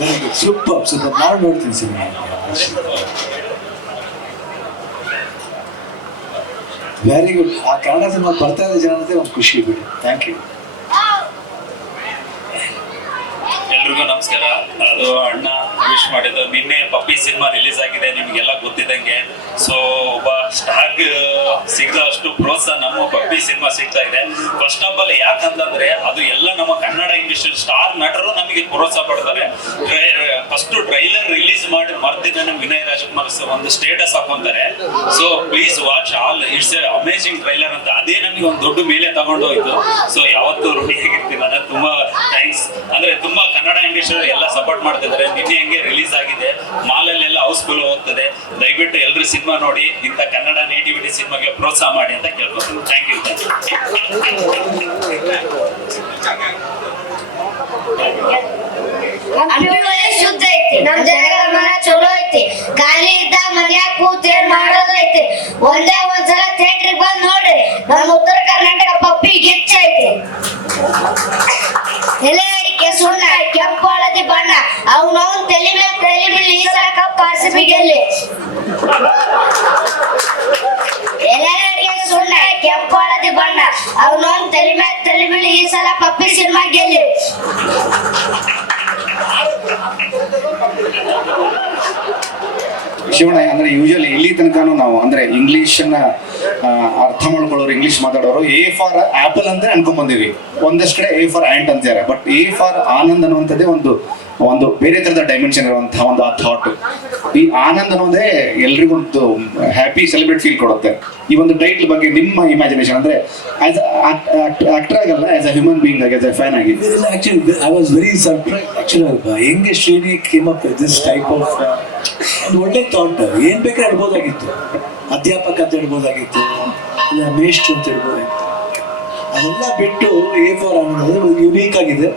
ವೆರಿ ಗುಡ್ ಸೂಪರ್ ಸೂಪರ್ ನಾನು ನೋಡ್ತೀನಿ ಸಿನಿಮಾ ವೆರಿ ಗುಡ್ ಆ ಕನ್ನಡ ಸಿನಿಮಾ ಬರ್ತಾ ಇದೆ ಜನ ಒಂದು ಖುಷಿ ಬಿಡಿ ಥ್ಯಾಂಕ್ ಯು ಎಲ್ರಿಗೂ ನಮಸ್ಕಾರ ಅದು ಅಣ್ಣ ವಿಶ್ ಮಾಡಿದ್ದು. ನಿನ್ನೆ ಪಪ್ಪಿ ಸಿನಿಮಾ ರಿಲೀಸ್ ಆಗಿದೆ, ನಿಮ್ಗೆಲ್ಲ ಗೊತ್ತಿದ್ದಂಗೆ. ಸೊ ಒಬ್ಬ ಸ್ಟಾರ್ ಸಿಗದ ಅಷ್ಟು ಪ್ರೋತ್ಸಾಹ ನಮ್ಮ ಪಪ್ಪಿ ಸಿನಿಮಾ ಸಿಗ್ತಾ ಇದೆ. ಫಸ್ಟ್ ಆಫ್ ಆಲ್ ಯಾಕಂತಂದ್ರೆ, ಅದು ಎಲ್ಲ ನಮ್ಮ ಕನ್ನಡ ಇಂಡಸ್ಟ್ರಿ ಸ್ಟಾರ್ ನಟರು ನಮಗೆ ಪ್ರೋತ್ಸಾಹ ಪಡ್ತಾರೆ. ಫಸ್ಟ್ ಟ್ರೈಲರ್ ರಿಲೀಸ್ ಮಾಡಿ ಮರ್ದ ದಿನ ವಿನಯ್ ರಾಜ್ಕುಮಾರ್ ಒಂದು status ಹಾಕೊಂತಾರೆ. So please watch all it's a amazing trailer ಅಂತ. ಅದೇ ನಮಗೆ ಒಂದು ದೊಡ್ಡ ಮೇಲೆ ತಗೊಂಡು ಹೋಯ್ತು. ಸೊ ಯಾವತ್ತೂ ಋಣಿಯಾಗಿರ್ತೀನಿ ಅಂದ್ರೆ ತುಂಬಾ ಥ್ಯಾಂಕ್ಸ್ ಅಂದ್ರೆ ತುಂಬಾ ಕನ್ನಡ ಇಂಡಸ್ಟ್ರಿ ಎಲ್ಲ ಸಪೋರ್ಟ್ ಮಾಡ್ತಿದ್ದಾರೆ. ನಿನ್ನೆ ಹಂಗೆ ರಿಲೀಸ್ ಆಗಿದೆ? ಮಾಲಲ್ಲೆಲ್ಲ ಹೌಸ್ಫುಲ್ ಹೋಗ್ತದೆ. ದಯವಿಟ್ಟು ಎಲ್ಲರೂ ಸಿನಿಮಾ ನೋಡಿ, ಇಂಥ ಕನ್ನಡ ನೇಟಿವಿಟಿ ಸಿನಿಮಾಗೆ ಪ್ರೋತ್ಸಾಹ ಮಾಡಿ ಅಂತ ಕೇಳ್ಕೊತೀನಿ. ಥ್ಯಾಂಕ್ ಯು ಶುದ್ಧ ಐತಿ. ನಮ್ ಜನಗಳ ಮನ ಚಲೋ ಐತಿ. ಖಾಲಿ ಇದ್ದ ಮನ್ಯಾಗ ಕೂತ್ ಏನ್ ಮಾಡೋದೈತಿ ಒಂದೇ ಒಂದ್ಸಲ ಥಿಯೇಟ್ರಿಗೆ ಬಂದ್ ನೋಡ್ರಿ. ನಮ್ಮ ಉತ್ತರ ಕರ್ನಾಟಕ ಪಪ್ಪಿ ಗಿಚ್ಚ ಐತಿ. ಎಲೆ ಸುಣ್ಣ ಕೆಂಪು ಹಳದಿ ಬಣ್ಣ. ಅವನವನ್ ತಲೆ ಮೇಲೆ ತಲೆ ಕಪ್ ಆರ್ಸಿಬಿ ಗೆಲ್ಲಿ ಎಲೆ ಅಡಿಕೆ ಸುಣ್ಣ ಕೆಂಪು ಹಳದಿ ಬಣ್ಣ. ಅವನವನ್ ತಲೆ ಮೇಲೆ ತಲೆ ಬಿಳಿ ಈ ಸಲ ಪಪ್ಪಿ ಸಿನಿಮಾ ಗೆಲ್ಲಿ. ಶಿವಣ್ಣ ಅಂದ್ರೆ ಯೂಶಲಿ ಇಲ್ಲಿ ತನಕನೂ ನಾವು ಅಂದ್ರೆ ಇಂಗ್ಲಿಷ್ ಅನ್ನ ಅರ್ಥ ಮಾಡ್ಕೊಳ್ಳೋರು ಇಂಗ್ಲಿಷ್ ಮಾತಾಡೋರು ಎ ಫಾರ್ ಆಪಲ್ ಅಂತ ಅನ್ಕೊಂಡ್ ಬಂದಿವಿ ಒಂದಷ್ಟು ಕಡೆ ಎ ಫಾರ್ ಆಂಟ್ ಅಂತಾರೆ ಬಟ್ ಎ ಫಾರ್ ಆನಂದ್ ಅನ್ನುವಂಥದ್ದೇ ಒಂದು ಒಂದು ಬೇರೆ ತರದ ಡೈಮೆನ್ಷನ್ ಇರುವಂತಹ ಒಂದು ಆ ಥಾಟ್ ಈ ಆನಂದ್ ಅನ್ನೋದೇ ಎಲ್ರಿಗೊಂದು ಹ್ಯಾಪಿ ಸೆಲೆಬ್ರೇಟ್ ಫೀಲ್ ಕೊಡುತ್ತೆ. ಈ ಒಂದು ಟೈಟ್ಲ್ ಬಗ್ಗೆ ನಿಮ್ಮ ಇಮ್ಯಾಜಿನೇಷನ್ ಅಂದ್ರೆ ಆಸ್ ಆಕ್ಟರ್ ಆಗಲ್ಲ ಆಸ್ ಅ ಹ್ಯೂಮನ್ ಬೀಂಗ್ ಆಗಿ ಆಸ್ ಅ ಫ್ಯಾನ್ ಆಗಿ. Actually I was very surprise actually ಹೆಂಗೆ Shreni came up this type of ಒಂದು ಒಳ್ಳೆ ಥಾಟ್ ಏನ್ ಬೇಕಾದ್ರೆ ಹೇಳ್ಬೋದಾಗಿತ್ತು. ಅಧ್ಯಾಪಕ ಅಂತ ಹೇಳ್ಬೋದಾಗಿತ್ತು. ಇಲ್ಲ ಮೇಷ್ಟ್ರು ಅಂತ ಹೇಳ್ಬೋದಾಗಿತ್ತು. ಅದೆಲ್ಲ ಬಿಟ್ಟು ಎ ಫಾರ್ ಆನಂದ್ ಯುನೀಕ್ ಆಗಿದೆ.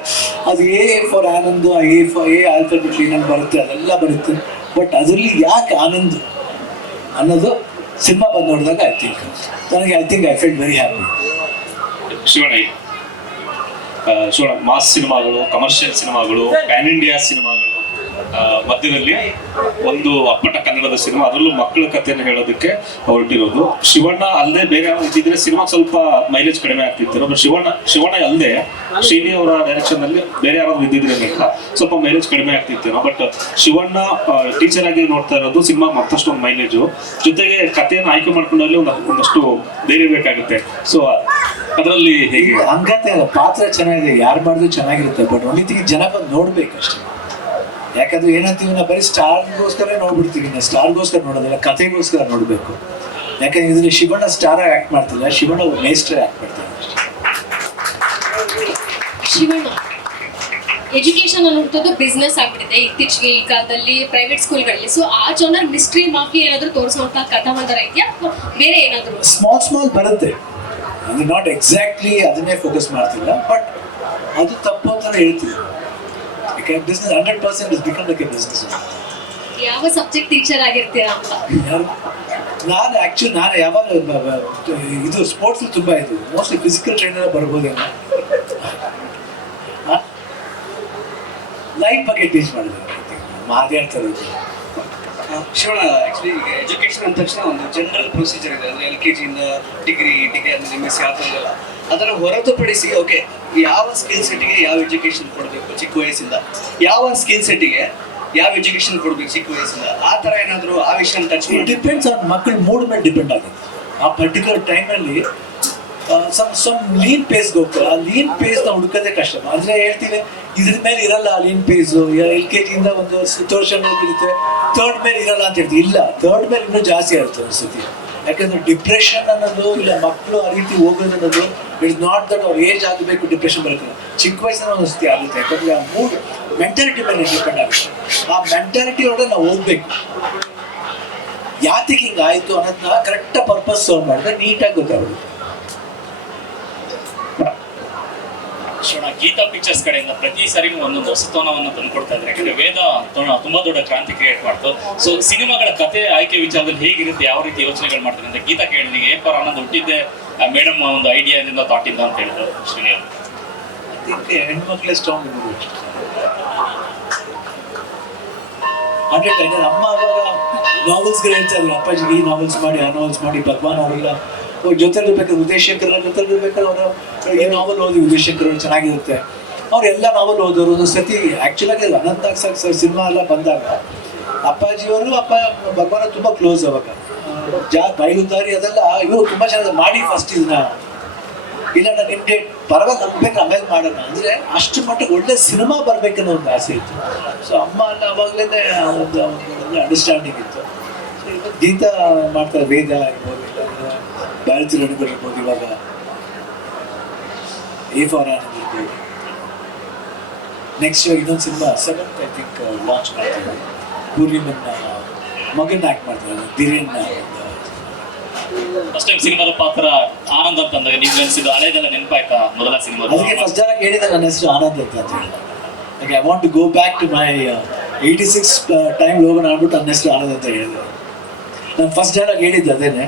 ಅದು A for Anand A for A alphabet ಏನಾದ್ರು ಬರುತ್ತೆ, ಅದೆಲ್ಲ ಬರುತ್ತೆ. ಬಟ್ ಅದರಲ್ಲಿ ಯಾಕೆ ಆನಂದ್ ಅನ್ನೋದು ಸಿನಿಮಾ ಬಂದು ನೋಡಿದಾಗ ಐ ಥಿಂಕ್ ನನಗೆ I think I feel very happy Shivanna mass ಸಿನಿಮಾಗಳು ಕಮರ್ಷಿಯಲ್ ಸಿನಿಮಾಗಳು ಪ್ಯಾನ್ ಇಂಡಿಯಾ ಸಿನಿಮಾಗಳು ಮಧ್ಯದಲ್ಲಿ ಒಂದು ಅಪ್ಪಟ ಕನ್ನಡದ ಸಿನಿಮಾ, ಅದರಲ್ಲೂ ಮಕ್ಕಳ ಕಥೆಯನ್ನು ಹೇಳೋದಕ್ಕೆ ಹೊರಟಿರೋದು ಶಿವಣ್ಣ ಅಲ್ಲದೆ ಬೇರೆ ಇದ್ದಿದ್ರೆ ಸಿನಿಮಾ ಸ್ವಲ್ಪ ಮೈಲೇಜ್ ಕಡಿಮೆ ಆಗ್ತಿತ್ತು. ಬಟ್ ಶಿವಣ್ಣ ಶಿವಣ್ಣ ಅಲ್ಲದೆ ಶ್ರೀನಿ ಅವರ ಡೈರೆಕ್ಷನ್ ಅಲ್ಲಿ ಬೇರೆ ಯಾರಾದ್ರೂ ಇದ್ದಿದ್ರೆ ಸ್ವಲ್ಪ ಮೈಲೇಜ್ ಕಡಿಮೆ ಆಗ್ತಿತ್ತು ಬಟ್ ಶಿವಣ್ಣ ಟೀಚರ್ ಆಗಿ ನೋಡ್ತಾ ಇರೋದು ಸಿನಿಮಾ ಮತ್ತಷ್ಟು ಒಂದು ಮೈಲೇಜು ಜೊತೆಗೆ ಕಥೆಯನ್ನು ಆಯ್ಕೆ ಮಾಡ್ಕೊಂಡಲ್ಲಿ ಒಂದು ಒಂದಷ್ಟು ಧೈರ್ಯ ಬೇಕಾಗುತ್ತೆ. ಸೊ ಅದರಲ್ಲಿ ಹೇಗೆ? ಅಂಗತೆ ಪಾತ್ರ ಚೆನ್ನಾಗಿದೆ, ಯಾರು ಮಾಡಿದ್ರು ಚೆನ್ನಾಗಿರುತ್ತೆ. ಬಟ್ ತಿಂಗ್ ಜನ ನೋಡ್ಬೇಕು ಅಷ್ಟೇ. ಯಾಕಂದ್ರೆ ಏನಂತೀವಿ ನಾವು ಬರೀ ಸ್ಟಾರ್ಗೋಸ್ಕರ ನೋಡ್ಬಿಡ್ತೀವಿ ನಾವು ಸ್ಟಾರ್ಗೋಸ್ಕರ ನೋಡೋದಿಲ್ಲ ಕಥೆಗೋಸ್ಕರ ನೋಡಬೇಕು. ಯಾಕಂದ್ರೆ ಇದನ್ನ ಶಿವಣ್ಣ ಸ್ಟಾರ್ ಆಕ್ಟ್ ಮಾಡ್ತಿಲ್ಲ ಶಿವಣ್ಣ ಮೇಸ್ಟರ್ ಆಕ್ಟ್ ಮಾಡ್ತಾರೆ. ಶಿವಣ್ಣ ಎಜುಕೇಶನ್ ಅನ್ನುವಂಥದ್ದು ಬಿಸ್ನೆಸ್ ಆಗ್ಬಿಟ್ಟಿದೆ ಇತ್ತೀಚೆಗೆ ಈ ಕಾಲದಲ್ಲಿ ಪ್ರೈವೇಟ್ ಸ್ಕೂಲ್ಗಳಲ್ಲಿ ಸೊ ಆ ಜನರ್ ಮಿಸ್ಟ್ರಿ ಮಾಫಿ ಏನಾದರೂ ತೋರಿಸುವಂತ ಕಥಾವಂತರ ಇದೆಯಾ? ಬೇರೆ ಏನಾದರೂ? ಸ್ಮಾಲ್ ಸ್ಮಾಲ್ ಬರುತ್ತೆ. ಅದು ನಾಟ್ ಎಕ್ಸಾಕ್ಟ್ಲಿ ಅದನ್ನೇ ಫೋಕಸ್ ಮಾಡ್ತಿಲ್ಲ ಬಟ್ ಅದು ತಪ್ಪು ಅಂತ ಹೇಳ್ತೀವಿ ಯಾಕಂದ್ರೆ business hundred percent is become like a business ಯಾವ ಸಬ್ಜೆಕ್ಟ್ ಟೀಚರ್ ಆಗಿರ್ತೀರಾ ಅಂತ? ನಾನು ಆಕ್ಚುಲಿ ನಾನು ಯಾವಾಗ ಇದು ಸ್ಪೋರ್ಟ್ಸ್ ತುಂಬಾ ಇದು ಮೋಸ್ಟ್ಲಿ ಫಿಸಿಕಲ್ ಟ್ರೈನರ್ ಬರ್ಬೋದೇನೋ ಲೈಫ್ ಬಗ್ಗೆ ಟೀಚ್ ಮಾಡಿದೆ ಮಾತಾಡ್ತಾರೆ ಶಿವಣ್ಣ ಆ್ಯಕ್ಚುಲಿ ಈಗ ಎಜುಕೇಶನ್ ಅಂದ ತಕ್ಷಣ ಒಂದು ಜನರಲ್ ಪ್ರೊಸೀಜರ್ ಇದೆ ಅಂದರೆ ಎಲ್ ಕೆ ಜಿಯಿಂದ ಡಿಗ್ರಿ ಡಿಗ್ರಿ ಅಂದರೆ ಎಂ ಎಸ್ ಸಿ ಆತಂದೆಲ್ಲ ಅದನ್ನು ಹೊರತುಪಡಿಸಿ ಓಕೆ ಯಾವ ಸ್ಕಿಲ್ ಸೆಟ್ಟಿಗೆ ಯಾವ ಎಜುಕೇಶನ್ ಕೊಡಬೇಕು ಚಿಕ್ಕ ವಯಸ್ಸಿಂದ? ಯಾವ ಸ್ಕಿಲ್ ಸೆಟ್ಟಿಗೆ ಯಾವ ಎಜುಕೇಶನ್ ಕೊಡಬೇಕು ಚಿಕ್ಕ ವಯಸ್ಸಿಂದ? ಆ ಥರ ಏನಾದರೂ ಆ ವಿಷಯ ಟಚ್ ಡಿಪೆಂಡ್ಸ್ ಆನ್ ಮಕ್ಕಳ ಮೂಡ್ ಮೇಲೆ ಡಿಪೆಂಡ್ ಆಗುತ್ತೆ. ಆ ಪರ್ಟಿಕ್ಯುಲರ್ ಟೈಮಲ್ಲಿ ಸಮ್ ಸಮ್ ಲೀನ್ ಪೇಸ್ಗೆ ಹೋಗ್ತಾರೆ. ಆ ಲೀನ್ ಪೇಸ್ನ ಹುಡುಕೋದೇ ಕಷ್ಟ. ಅಂದ್ರೆ ಹೇಳ್ತೀವಿ ಇದ್ರ ಮೇಲೆ ಇರಲ್ಲ ಆ ಲೀನ್ ಪೇಸು ಎಲ್ ಕೆ ಜಿಯಿಂದ ಒಂದು ತೋರ್ಷನ್ ಹೋಗಿರುತ್ತೆ ಥರ್ಡ್ ಮೇಲೆ ಇರಲ್ಲ ಅಂತ ಹೇಳ್ತೀವಿ ಇಲ್ಲ ಥರ್ಡ್ ಮೇಲೆ ಇನ್ನೂ ಜಾಸ್ತಿ ಆಗುತ್ತೆ ಅನ್ಸುತ್ತೆ ಯಾಕಂದ್ರೆ ಡಿಪ್ರೆಷನ್ ಅನ್ನೋದು ಇಲ್ಲ, ಮಕ್ಕಳು ಆ ರೀತಿ ಹೋಗೋದು ಅನ್ನೋದು ಇಟ್ಸ್ ನಾಟ್ ದಟ್ ಅವ್ರ ಏಜ್ ಆಗಬೇಕು ಡಿಪ್ರೆಷನ್ ಬರುತ್ತೆ. ಚಿಕ್ಕ ವಯಸ್ಸಿನ ಒಂದು ಸ್ಥಿತಿ ಆಗುತ್ತೆ. ಯಾಕಂದ್ರೆ ಆ ಮೂಡ್ ಮೆಂಟಾಲಿಟಿ ಮೇಲೆ ಡಿಪೆಂಡ್ ಆಗುತ್ತೆ. ಆ ಮೆಂಟಾಲಿಟಿ ಒಳಗೆ ನಾವು ಹೋಗ್ಬೇಕು. ಯಾತಿಗೆ ಹಿಂಗಾಯ್ತು ಅನ್ನೋದನ್ನ ಕರೆಕ್ಟ್ ಪರ್ಪಸ್ ಸಾಲ್ವ್ ಮಾಡಿದ್ರೆ ನೀಟಾಗಿ ಗೊತ್ತಾಗುತ್ತೆ. ಶಿವಣ್ಣ ಗೀತಾ ಪಿಕ್ಚರ್ಸ್ ಕಡೆಯಿಂದ ಪ್ರತಿ ಸರಿನೂ ಒಂದೊಂದು ಹೊಸತನವನ್ನು ತಂದುಕೊಡ್ತಾ ಇದ್ದಾರೆ. ಯಾಕಂದ್ರೆ ವೇದ ತುಂಬಾ ದೊಡ್ಡ ಕ್ರಾಂತಿ ಕ್ರಿಯೇಟ್ ಮಾಡ್ತು. ಸೊ ಸಿನಿಮಾಗಳ ಕತೆ, ಆಯ್ಕೆ, ವಿಚಾರದಲ್ಲಿ ಹೇಗಿರುತ್ತೆ, ಯಾವ ರೀತಿ ಯೋಚನೆಗಳು ಮಾಡ್ತಾರೆ ಅಂತ ಗೀತಾ ಕೇಳಿದೀನಿ ಏ ಪರ ಆನಂದ್ ಹುಟ್ಟಿದ್ದೆ ಮೇಡಮ್ ಒಂದು ಐಡಿಯಾದಿಂದ ತಾಟಿಂದ ಅಂತ ಹೇಳಿದ್ರು ಶ್ರೀನಿ ಹೆಣ್ಮಕ್ಳೇ ಸ್ಟ್ರಾಂಗ್ ಅಂದ್ರೆ ಅಮ್ಮ ಅವಾಗ ನಾವೆಲ್ಸ್ಗಳು ಹೇಳ್ತಾ ಇದ್ರು, ಅಪ್ಪಾಜಿಗೆ ಈ ನಾವೆಲ್ಸ್ ಮಾಡಿ, ಆ ನಾವೆಲ್ಸ್ ಮಾಡಿ, ಭಗವಾನ್ ಅವರೆಲ್ಲ ಜೊತೆಲಿ ಬೇಕಾದ್ರೆ ಉದಯಶಂಕರ್ ಜೊತೆಲಿ ಬೇಕಾದ್ರೆ ಅವರು ಈ ನಾವೆಲ್ ಓದಿ ಉದಯಶಂಕರ್ ಅವ್ರು ಚೆನ್ನಾಗಿರುತ್ತೆ. ಅವರೆಲ್ಲ ನಾವೆಲ್ ಓದೋರು ಸತಿ ಆ್ಯಕ್ಚುಲಾಗಿ ಅನಂತ ಸಿನಿಮಾ ಎಲ್ಲ ಬಂದಾಗ ಅಪ್ಪಾಜಿಯವರು, ಅಪ್ಪ ಭಗವಾನ ತುಂಬ ಕ್ಲೋಸ್ ಅವಾಗ. ಜಾ ಬೈಗುತ್ತಾರಿ ಅದೆಲ್ಲ ಇವರು ತುಂಬ ಚೆನ್ನಾಗಿ ಮಾಡಿ ಫಸ್ಟ್ ಇದನ್ನ ಇಲ್ಲ, ನಾನು ನಿಮ್ ಡೇಟ್ ಪರವಾಗಿ ನಂಬೇಕು ಆಮೇಲೆ ಮಾಡೋಣ. ಅಂದ್ರೆ ಅಷ್ಟು ಮಟ್ಟಿಗೆ ಒಳ್ಳೆ ಸಿನಿಮಾ ಬರ್ಬೇಕನ್ನೋ ಒಂದು ಆಸೆ ಇತ್ತು. ಸೊ ಅಮ್ಮ ಅಲ್ಲ ಅವಾಗಲೇ ಒಂದು ಅಂಡರ್ಸ್ಟ್ಯಾಂಡಿಂಗ್ ಇತ್ತು. ಸೊ ಮಾಡ್ತಾರೆ, ವೇದ ಇರ್ಬೋದು. ಭಾರತಿ ರಣಗಳು ಇರ್ಬೋದು ಇವಾಗ ಎ ಫಾರ್ ಆನಂದ್ ಇರ್ಬೋದು ನೆಕ್ಸ್ಟ್ ಇನ್ನೊಂದು cinema seventh I think launch ಮಾಡ್ತೀವಿ. ಪೂರ್ಣಿಮನ್ನ ಮಗನ್ ಆ್ಯಕ್ಟ್ ಮಾಡ್ತಾರೆ ಧೀರೇನ್ ಫಸ್ಟ್ ಟೈಮ್ ಸಿನಿಮಾದ ಪಾತ್ರ ಆನಂದ್ ಅಂತ ಅಂದಾಗ ನೀವು ಅನ್ಸಿದ್ದು ಹಳೇದೆಲ್ಲ ನೆನಪಾಯ್ತಾ ಮೊದಲ ಸಿನಿಮಾ ಅದಕ್ಕೆ ಫಸ್ಟ್ ಜನ ಕೇಳಿದ ನನ್ನ ಹೆಸರು ಆನಂದ್ ಅಂತ ಅಂತ ಹೇಳಿ I want to go back to my eighty six time Logan ಆಗ್ಬಿಟ್ಟು ನನ್ನ ಹೆಸರು ಆನಂದ್ ಅಂತ ಹೇಳಿದೆ ನಾನು ಫಸ್ಟ್ ಜನ ಹೇಳಿದ್ದು ಅದೇನೆ.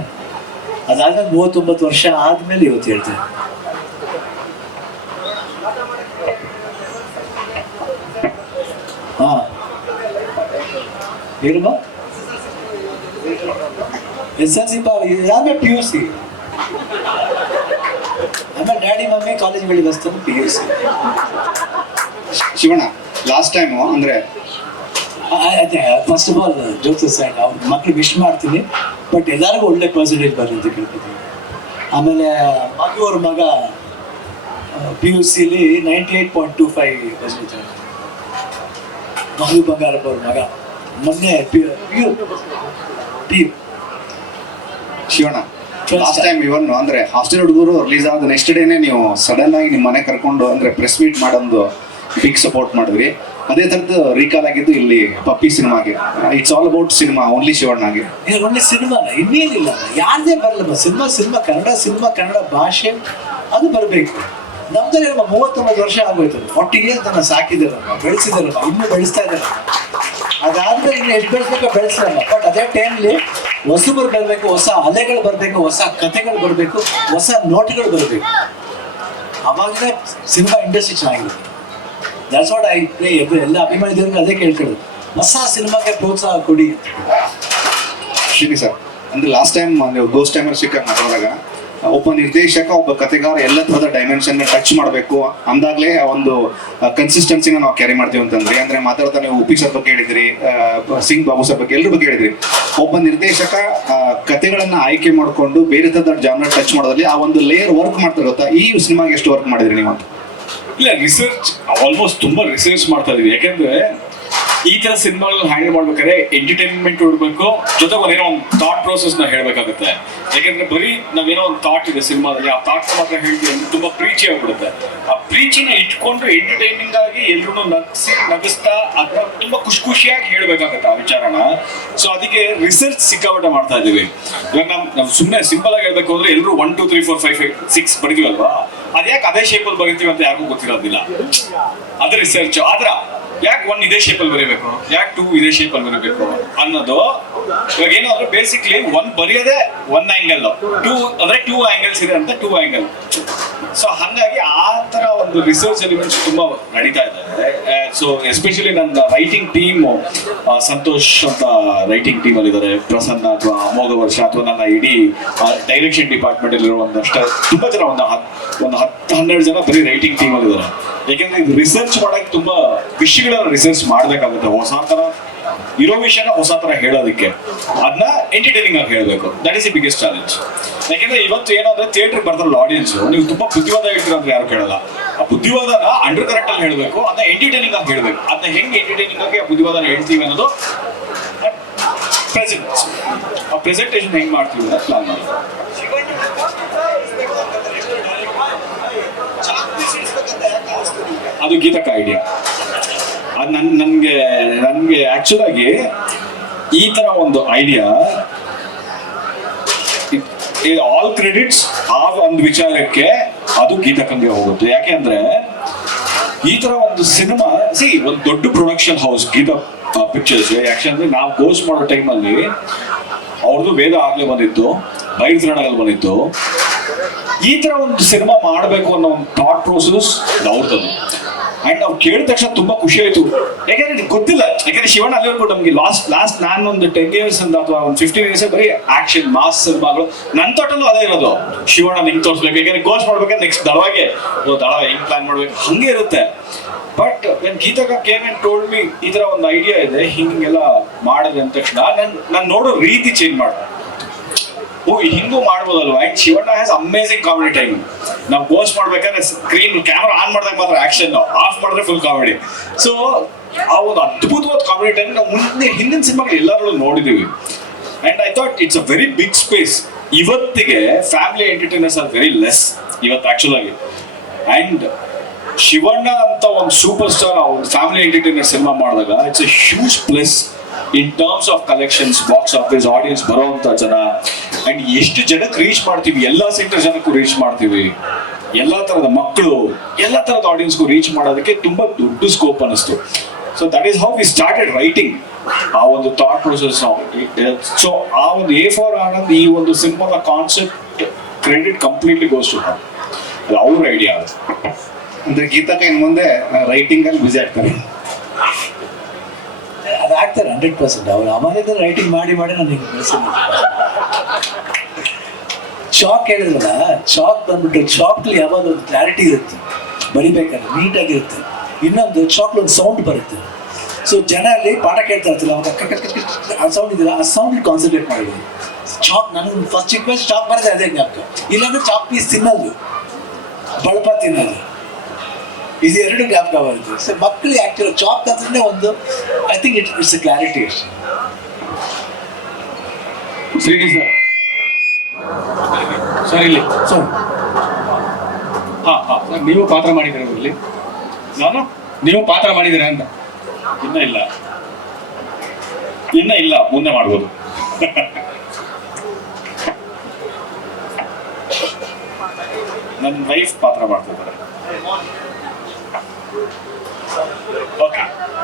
ಅದಾದ್ಮೇಲೆ ಮೂವತ್ತೊಂಬತ್ತು ವರ್ಷ ಆದ್ಮೇಲೆ ಇವತ್ತು ಹೇಳ್ತೇನೆ ಹಾ. ಹೇಳುವ ಎಸ್ ಎಲ್ ಸಿ ಯಾರು ಪಿ ಯು ಸಿ ಆಮೇಲೆ ಡ್ಯಾಡಿ ಮಮ್ಮಿ ಕಾಲೇಜ್ಗಳಿಗೆ ಬಸ್ತಾನೆ P U C Shivanna last time ಅಂದ್ರೆ ಅದೇ first of all jokes side ಅವ್ರ ಮಕ್ಳಿಗೆ ವಿಶ್ ಮಾಡ್ತೀನಿ ಬಟ್ ಎಲ್ಲರಿಗೂ ಒಳ್ಳೆ ಪರ್ಸೆಂಟೇಜ್ ಬರಲಿ ಅಂತ ಕೇಳ್ಕೊತೀನಿ. ಆಮೇಲೆ ಮಗು ಅವ್ರ ಮಗ P U ಸಿಲಿ ninety eight point two five percentage ಮಗು ಬಂಗಾರಪ್ಪ ಅವ್ರ ಮಗ. ಮೊನ್ನೆ P U P U Shivanna last time even ಅಂದ್ರೆ ಹಾಸ್ಟೆಲ್ ಹುಡುಗರು ರಿಲೀಸ್ ಆದ ನೆಕ್ಸ್ಟ್ ಡೇನೆ ನೀವು ಸಡನ್ ಆಗಿ ನಿಮ್ಮ ಮನೆ ಕರ್ಕೊಂಡು ಅಂದ್ರೆ ಪ್ರೆಸ್ ಮೀಟ್ ಮಾಡೊಂದು ಬಿಗ್ ಸಪೋರ್ಟ್ ಮಾಡಿದ್ರಿ. ಅದೇ ತರದ್ದು ರೀಕಾಲ್ ಆಗಿದ್ದು ಇಲ್ಲಿ ಪಪ್ಪಿ ಸಿನಿಮಾಗೆ. It's all about cinema only ಶಿವಣ್ಣಗೆ. ಒಳ್ಳೆ ಸಿನಿಮಾ ಇನ್ನೇನಿಲ್ಲ. ಯಾರದೇ ಬರಲ್ಲ, cinema cinema, Kannada cinema, Kannada ಭಾಷೆ, ಅದು ಬರಬೇಕು. ನಮ್ದಲ್ಲಿ ನಮ್ಮ ಮೂವತ್ತೊಂಬತ್ತು ವರ್ಷ ಆಗೋಯ್ತು. ಫಾರ್ಟಿ ಇಯರ್ಸ್ ನನ್ನ ಸಾಕಿದಾರಲ್ಲ ಬೆಳೆಸಿದಾರಲ್ಲ ಇನ್ನೂ ಬೆಳೆಸ್ತಾ ಇದ್ದಾರೆ. ಅದಾದ್ಮೇಲೆ ಇನ್ನು ಎಷ್ಟು ಬೆಳೆಸ್ಬೇಕು ಬೆಳೆಸಲ್ಲ ಬಟ್ ಅದೇ ಟೈಮ್ಲಿ ಹೊಸಬರು ಬರಬೇಕು, ಹೊಸ ಅಲೆಗಳು ಬರಬೇಕು, ಹೊಸ ಕಥೆಗಳು ಬರಬೇಕು, ಹೊಸ ನೋಟ್ಗಳು ಬರಬೇಕು. ಅವಾಗಲೇ ಸಿನಿಮಾ ಇಂಡಸ್ಟ್ರಿ ಚೆನ್ನಾಗಿರುತ್ತೆ ದಟ್ಸ್ ವಾಟ್ ಐ ಎಲ್ಲ ಅಭಿಮಾನಿದವ್ರಿಗೆ ಅದೇ ಕೇಳ್ಕೊಳ್ಳೋದು. ಹೊಸ ಸಿನಿಮಾಗೆ ಪ್ರೋತ್ಸಾಹ ಕೊಡಿ ಶ್ರೀ ಸರ್, ಅಂದ್ರೆ ಲಾಸ್ಟ್ ಟೈಮ್ ನೀವು ಗೋಸ್ಟ್ ಟೈಮರ್ ಸಿಕ್ಕಾಗ ಮಾತಾಡಿದಾಗ ಒಬ್ಬ ನಿರ್ದೇಶಕ, ಒಬ್ಬ ಕತೆಗಾರ ಎಲ್ಲ ತರದ ಡೈಮೆನ್ಷನ್ ಟಚ್ ಮಾಡಬೇಕು. ಅಂದಾಗ್ಲೇ ಒಂದು ಕನ್ಸಿಸ್ಟೆನ್ಸಿನ ನಾವು ಕ್ಯಾರಿ ಮಾಡ್ತೀವಿ ಅಂತಂದ್ರೆ. ಅಂದ್ರೆ ಮಾತಾಡ್ತಾ ನೀವು ಉಪಿ ಸರ್ ಬಗ್ಗೆ ಹೇಳಿದ್ರಿ ಸಿಂಗ್ ಬಾಬು ಸರ್ ಬಗ್ಗೆ ಎಲ್ಲರ ಬಗ್ಗೆ ಹೇಳಿದ್ರಿ. ಒಬ್ಬ ನಿರ್ದೇಶಕ ಕತೆಗಳನ್ನ ಆಯ್ಕೆ ಮಾಡಿಕೊಂಡು ಬೇರೆ ತರದ ಜಾನರ್ ಟಚ್ ಮಾಡೋದ್ರಲ್ಲಿ ಆ ಒಂದು ಲೇಯರ್ ವರ್ಕ್ ಮಾಡ್ತಾರೆ ಗೊತ್ತಾ? ಈ ಸಿನಿಮಾಗೆ ಎಷ್ಟು ವರ್ಕ್ ಮಾಡಿದ್ರಿ ನೀವು ಅಂತ? ಇಲ್ಲ ರಿಸರ್ಚ್ ಆಲ್ಮೋಸ್ಟ್ ತುಂಬಾ ರಿಸರ್ಚ್ ಮಾಡ್ತಾ ಇದೀವಿ. ಯಾಕಂದ್ರೆ ಈ ತರ ಸಿನಿಮಾಗಳನ್ನ ಹ್ಯಾಂಡಲ್ ಮಾಡ್ಬೇಕಾದ್ರೆ ಎಂಟರ್ಟೈನ್ಮೆಂಟ್ ಇಡಬೇಕು ಜೊತೆಗೆ ಒಂದೇನೋ ಒಂದು ಥಾಟ್ ಪ್ರೋಸೆಸ್ನ ಹೇಳ್ಬೇಕಾಗುತ್ತೆ. ಯಾಕಂದ್ರೆ ಬರೀ ನಾವೇನೋ ಒಂದು ಥಾಟ್ ಇದೆ ಸಿನಿಮಾದಲ್ಲಿ, ಆ ಥಾಟ್ ಮಾತ್ರ ಹೇಳ್ತೀವಿ ಅಂದ್ರೆ ತುಂಬಾ ಪ್ರೀಚಿ ಆಗ್ಬಿಡುತ್ತೆ. ಆ ಪ್ರೀಚಿನ ಇಟ್ಕೊಂಡು ಎಂಟರ್ಟೈನಿಂಗ್ ಆಗಿ ಎಲ್ರು ನಗಿಸಿ, ನಗಿಸ್ತಾ ಅದನ್ನ ತುಂಬಾ ಖುಷಿ ಖುಷಿಯಾಗಿ ಹೇಳ್ಬೇಕಾಗತ್ತೆ ಆ ವಿಚಾರನ. ಸೊ ಅದಕ್ಕೆ ರಿಸರ್ಚ್ ಸಿಕ್ಕಾಪಟ್ಟೆ ಮಾಡ್ತಾ ಇದೀವಿ. ಇವಾಗ ನಾವು ನಾವು ಸುಮ್ಮನೆ ಸಿಂಪಲ್ ಆಗಿ ಹೇಳ್ಬೇಕು ಅಂದ್ರೆ ಎಲ್ಲರೂ one two three four five five six ಬರೀತೀವಲ್ವಾ? ಅದ್ಯಾಕೆ ಅದೇ ಶೇಪಲ್ಲಿ ಬರೀತೀವಿ ಅಂತ ಯಾರಿಗೂ ಗೊತ್ತಿರೋದಿಲ್ಲ. ಅದು ರಿಸರ್ಚ್ ಆದ್ರ ಯಾಕೆ ಒನ್ ಇದೇ ಶೇಪಲ್ಲಿ ಬರೀಬೇಕು? ಯಾಕೆ ಟೂ ಇದೇ ಶೇಪಲ್ಲಿ ಬರೀಬೇಕು ಅನ್ನೋದು ಇವಾಗ ಏನಾದ್ರು ಬೇಸಿಕ್ಲಿ ಒನ್ ಬರೆಯೋದೇ ಒನ್ ಆಂಗಲ್ ಟೂ ಅಂದ್ರೆ ಟೂ ಆಂಗಲ್ಸ್ ಇದೆ ಅಂತ ಟೂ ಆಂಗಲ್ ಸೊ ಹಂಗಾಗಿ ಆ ತರ ಒಂದು ರಿಸರ್ಚ್ ಎಲಿಮೆಂಟ್ಸ್ ತುಂಬಾ ನಡೀತಾ ಇದೆ. ಸೊ ಎಸ್ಪೆಷಲಿ ನನ್ನ ರೈಟಿಂಗ್ ಟೀಮ್ ಸಂತೋಷ್ ಅಂತ ರೈಟಿಂಗ್ ಟೀಮ್ ಅಲ್ಲಿ ಇದ್ದಾರೆ ಪ್ರಸನ್ನ ಅಥವಾ ಅಮೋಘ ವರ್ಷ ಅಥವಾ ನನ್ನ ಇಡೀ ಡೈರೆಕ್ಷನ್ ಡಿಪಾರ್ಟ್ಮೆಂಟ್ ಅಲ್ಲಿರೋ ಒಂದಷ್ಟು ತುಂಬಾ ಜನ ಒಂದು ಒಂದು ಹತ್ತು ಹನ್ನೆರಡು ಜನ ಬರೀ ರೈಟಿಂಗ್ ಟೀಮ್ ಅಲ್ಲಿ ಇದ್ದಾರೆ ಯಾಕೆಂದ್ರೆ ರಿಸರ್ಚ್ ಮಾಡಕ್ಕೆ ತುಂಬಾ ವಿಷಯಗಳನ್ನ ರಿಸರ್ಚ್ ಮಾಡ್ಬೇಕಾಗುತ್ತೆ. ಹೊಸ ತರ ಇರೋ ವಿಷಯನ ಹೊಸ ತರ ಹೇಳೋದಕ್ಕೆ. ಅದನ್ನ ಎಂಟರ್ಟೈನಿಂಗ್ ಆಗಿ ಹೇಳಬೇಕು. That is the biggest challenge ಯಾಕೆಂದ್ರೆ ಇವತ್ತು ಏನಂದ್ರೆ ಥಿಯೇಟರ್ ಬರ್ತಾರಲ್ಲ ಆಡಿಯನ್ಸ್ ನೀವು ತುಂಬಾ ಬುದ್ಧಿವಾದ ಹೇಳ್ತೀರ ಅಂದ್ರೆ ಯಾರು ಕೇಳಲ್ಲ. ಆ ಬುದ್ಧಿವಾದನ ಅಂಡರ್ ಕರೆಕ್ಟ್ ಅಲ್ಲಿ ಹೇಳಬೇಕು ಅದನ್ನ ಎಂಟರ್ಟೈನಿಂಗ್ ಆಗಿ ಹೇಳ್ಬೇಕು. ಅದನ್ನ ಹೆಂಗೆ ಎಂಟರ್ಟೈನಿಂಗ್ ಆಗಿ ಆ ಬುದ್ಧಿವಾದನ ಹೇಳ್ತೀವಿ ಅನ್ನೋದು ಪ್ರೆಸೆಂಟ್ ಆ ಪ್ರೆಸೆಂಟೇಷನ್ ಹೆಂಗ್ ಮಾಡ್ತೀವಿ ಅಂತ ಪ್ಲಾನ್ ಮಾಡಿ. ಅದು ಗೀತಕ್ಕ ಐಡಿಯಾ ನನ್ ನನಗೆ ನನಗೆ ಆಕ್ಚುಲ್ ಆಗಿ ಈ ತರ ಒಂದು ಐಡಿಯಾ ಆಲ್ ಕ್ರೆಡಿಟ್ಸ್ ಆ ಒಂದು ವಿಚಾರಕ್ಕೆ ಅದು ಗೀತಕ್ಕಂಗೆ ಹೋಗುತ್ತೆ. ಯಾಕೆ ಅಂದ್ರೆ ಈ ತರ ಒಂದು ಸಿನಿಮಾ ಸಿ ಒಂದು ದೊಡ್ಡ ಪ್ರೊಡಕ್ಷನ್ ಹೌಸ್ ಗೀತ ಪಿಕ್ಚರ್ಸ್ ಯಾಕಂದ್ರೆ ನಾವು ಕೋರ್ಸ್ ಮಾಡೋ ಟೈಮಲ್ಲಿ ಅವ್ರದ್ದು ವೇದ ಆಗ್ಲೇ ಬಂದಿತ್ತು ಬೈರ್ತ್ರಣಗಳು ಬಂದಿತ್ತು. ಈ ತರ ಒಂದು ಸಿನಿಮಾ ಮಾಡಬೇಕು ಅನ್ನೋ ಒಂದು ಥಾಟ್ ಪ್ರೋಸೆಸ್ ಅವ್ರದ್ದು. ಅಂಡ್ ನಾವು ಕೇಳಿದ ತಕ್ಷಣ ತುಂಬಾ ಖುಷಿ ಆಯ್ತು. ಯಾಕಂದ್ರೆ ಗೊತ್ತಿಲ್ಲ. ಯಾಕಂದ್ರೆ ಶಿವಣ್ಣ ಅಲ್ಲಿವರೆಗೂ ನಮಗೆ ಲಾಸ್ಟ್ ಲಾಸ್ಟ್ ನಾನು ಒಂದು ಟೆನ್ ಇಯರ್ಸ್ ಅಂತ ಅಥವಾ ಒಂದು ಫಿಫ್ಟೀನ್ ಇಯರ್ಸ್ ಬರೀ ಆಕ್ಷನ್ ಮಾಸ್ ಸಿನಿಮಾಗಳು ನನ್ನ ತೋಟಲ್ಲೂ ಅದೇ ಇರೋದು. ಶಿವಣ್ಣ ನಿಂಗೆ ತೋರಿಸ್ಬೇಕು. ಯಾಕಂದ್ರೆ ಗೋಸ್ ಮಾಡ್ಬೇಕಾದ್ರೆ ನೆಕ್ಸ್ಟ್ ದಳವಾಗೆ. ಓ ದಳ ಹೆಂಗ್ ಪ್ಲಾನ್ ಮಾಡ್ಬೇಕು? ಹಂಗೆ ಇರುತ್ತೆ. ಬಟ್ ನನ್ ಗೀತಕ ಕೇಮ್ ಅಂಡ್ ಟೋಲ್ಡ್ ಮಿ ಈ ತರ ಒಂದು ಐಡಿಯಾ ಇದೆ, ಹಿಂಗೆಲ್ಲ ಮಾಡಿದೆ ಅಂದ ತಕ್ಷಣ, ನನ್, ನಾನು ನೋಡೋ ರೀತಿ ಚೇಂಜ್ ಮಾಡ ಓ ಹಿಂಗೂ ಮಾಡ್ಬೋದಲ್ವಾ? And Shivanna has amazing comedy time ನಾವು ಪೋಸ್ಟ್ ಮಾಡ್ಬೇಕಾದ್ರೆ ಸ್ಕ್ರೀನ್ ಕ್ಯಾಮ್ರಾ ಆನ್ ಮಾಡಿದಾಗ ಮಾತ್ರ ಆಕ್ಷನ್ ಆಫ್ ಮಾಡಿದ್ರೆ ಫುಲ್ ಕಾಮಿಡಿ ಸೊ ಆ ಒಂದು ಅದ್ಭುತವಾದ ಕಾಮಿಡಿ ಟೈಮ್ ನಾವು ಮುಂದೆ ಹಿಂದಿನ ಸಿನಿಮಾಗಳು ಎಲ್ಲರೂ ನೋಡಿದೀವಿ. And I thought it's a very big space ಇವತ್ತಿಗೆ family entertainers are very less ಇವತ್ತು ಆಕ್ಚುಲ್ ಆಗಿ. ಅಂಡ್ ಶಿವಣ್ಣ ಅಂತ ಒಂದು ಸೂಪರ್ ಸ್ಟಾರ್ ಒಂದು ಫ್ಯಾಮಿಲಿ ಎಂಟರ್ಟೈನರ್ ಸಿನಿಮಾ ಮಾಡಿದಾಗ it's a huge plus in terms of collections box office audience ಬರೋವಂಥ ಜನ. And ಎಷ್ಟು ಜನಕ್ಕೆ ರೀಚ್ ಮಾಡ್ತೀವಿ? ಎಲ್ಲಾ ಸೆಕ್ಟರ್ ಜನಕ್ಕೂ ರೀಚ್ ಮಾಡ್ತೀವಿ. ಎಲ್ಲಾ ತರದ ಮಕ್ಕಳು, ಎಲ್ಲಾ ತರದ ಆಡಿಯನ್ಸ್ಗೂ ರೀಚ್ ಮಾಡೋದಕ್ಕೆ ತುಂಬಾ ದೊಡ್ಡ ಸ್ಕೋಪ್ ಅನಿಸ್ತು so that is how we started writing ಆ ಒಂದು ಥಾಟ್ ಪ್ರೊಸೆಸ್ ಸೊ ಆ ಒಂದು ಎ ಫಾರ್ ಆನಂದ್ ಈ ಒಂದು simple concept credit completely goes to ಅವ್ರ ಐಡಿಯಾ ಅದು. ಅಂದ್ರೆ ಗೀತಾ ಇನ್ ಮುಂದೆ ರೈಟಿಂಗ್ ಅಲ್ಲಿ ಬಿಸಿ ಆಗ್ತಾರೆ. ಅದು ಆಗ್ತಾರೆ ಹಂಡ್ರೆಡ್ ಪರ್ಸೆಂಟ್ ಅವ್ರು ಅಮರೇಂದ್ರ ರೈಟಿಂಗ್ ಮಾಡಿ ಮಾಡಿ ನನಗೆ ಬೆಳೆಸಿದ್ರು ಚಾಕ್ ಹೇಳಿದ್ರಲ್ಲ ಚಾಕ್ ಬಂದ್ಬಿಟ್ಟು ಚಾಕ್ಲಿ ಯಾವಾಗ ಒಂದು ಕ್ಲಾರಿಟಿ ಇರುತ್ತೆ, ಬರಿಬೇಕಾದ್ರೆ, ನೀಟಾಗಿರುತ್ತೆ. ಇನ್ನೊಂದು ಚಾಕ್ಲಿ ಒಂದು ಸೌಂಡ್ ಬರುತ್ತೆ. ಸೊ ಜನ ಅಲ್ಲಿ ಪಾಠ ಕೇಳ್ತಾ ಇರ್ತಿಲ್ಲ ಅವಾಗ ಆ ಸೌಂಡ್ ಇದೆಯಲ್ಲ, ಆ ಸೌಂಡ್ ಕಾನ್ಸಂಟ್ರೇಟ್ ಮಾಡಿದ್ವಿ ಚಾಕ್ ನನಗೆ ಫಸ್ಟ್ ರಿಕ್ವೆಸ್ಟ್ ಚಾಕ್ ಬರೋದೇ ಅದೇ ಜ್ಞಾಪಕ. ಇಲ್ಲಾಂದ್ರೆ ಚಾಕ್ ಪೀಸ್ ತಿನ್ನೋದು, ಬಳಪ ತಿನ್ನೋದು. ಇದು ಎರಡು ಜ್ಞಾಪಕ ಬರುತ್ತೆ. ಸೊ ಮಕ್ಕಳು ಆಕ್ಚುಲಿ ಚಾಕ್ ಅಂದ್ರೆ ಒಂದು I think it it's clarity ಅಷ್ಟೇ ಸರ್ ಸರ್ ಇಲ್ಲಿ. ಸೊ ಹಾ ಹಾ. ಸರ್ ನೀವು ಪಾತ್ರ ಮಾಡಿದ್ದೀರ ಇಲ್ಲಿ? ನಾನು? ನೀವು ಪಾತ್ರ ಮಾಡಿದ್ದೀರಾ ಅಂತ. ಇನ್ನ ಇಲ್ಲ. ಇನ್ನ ಇಲ್ಲ ಮುಂದೆ ಮಾಡ್ಬೋದು. ನನ್ನ ವೈಫ್ ಪಾತ್ರ ಮಾಡ್ತಿದ್ದಾರೆ. ಓಕೆ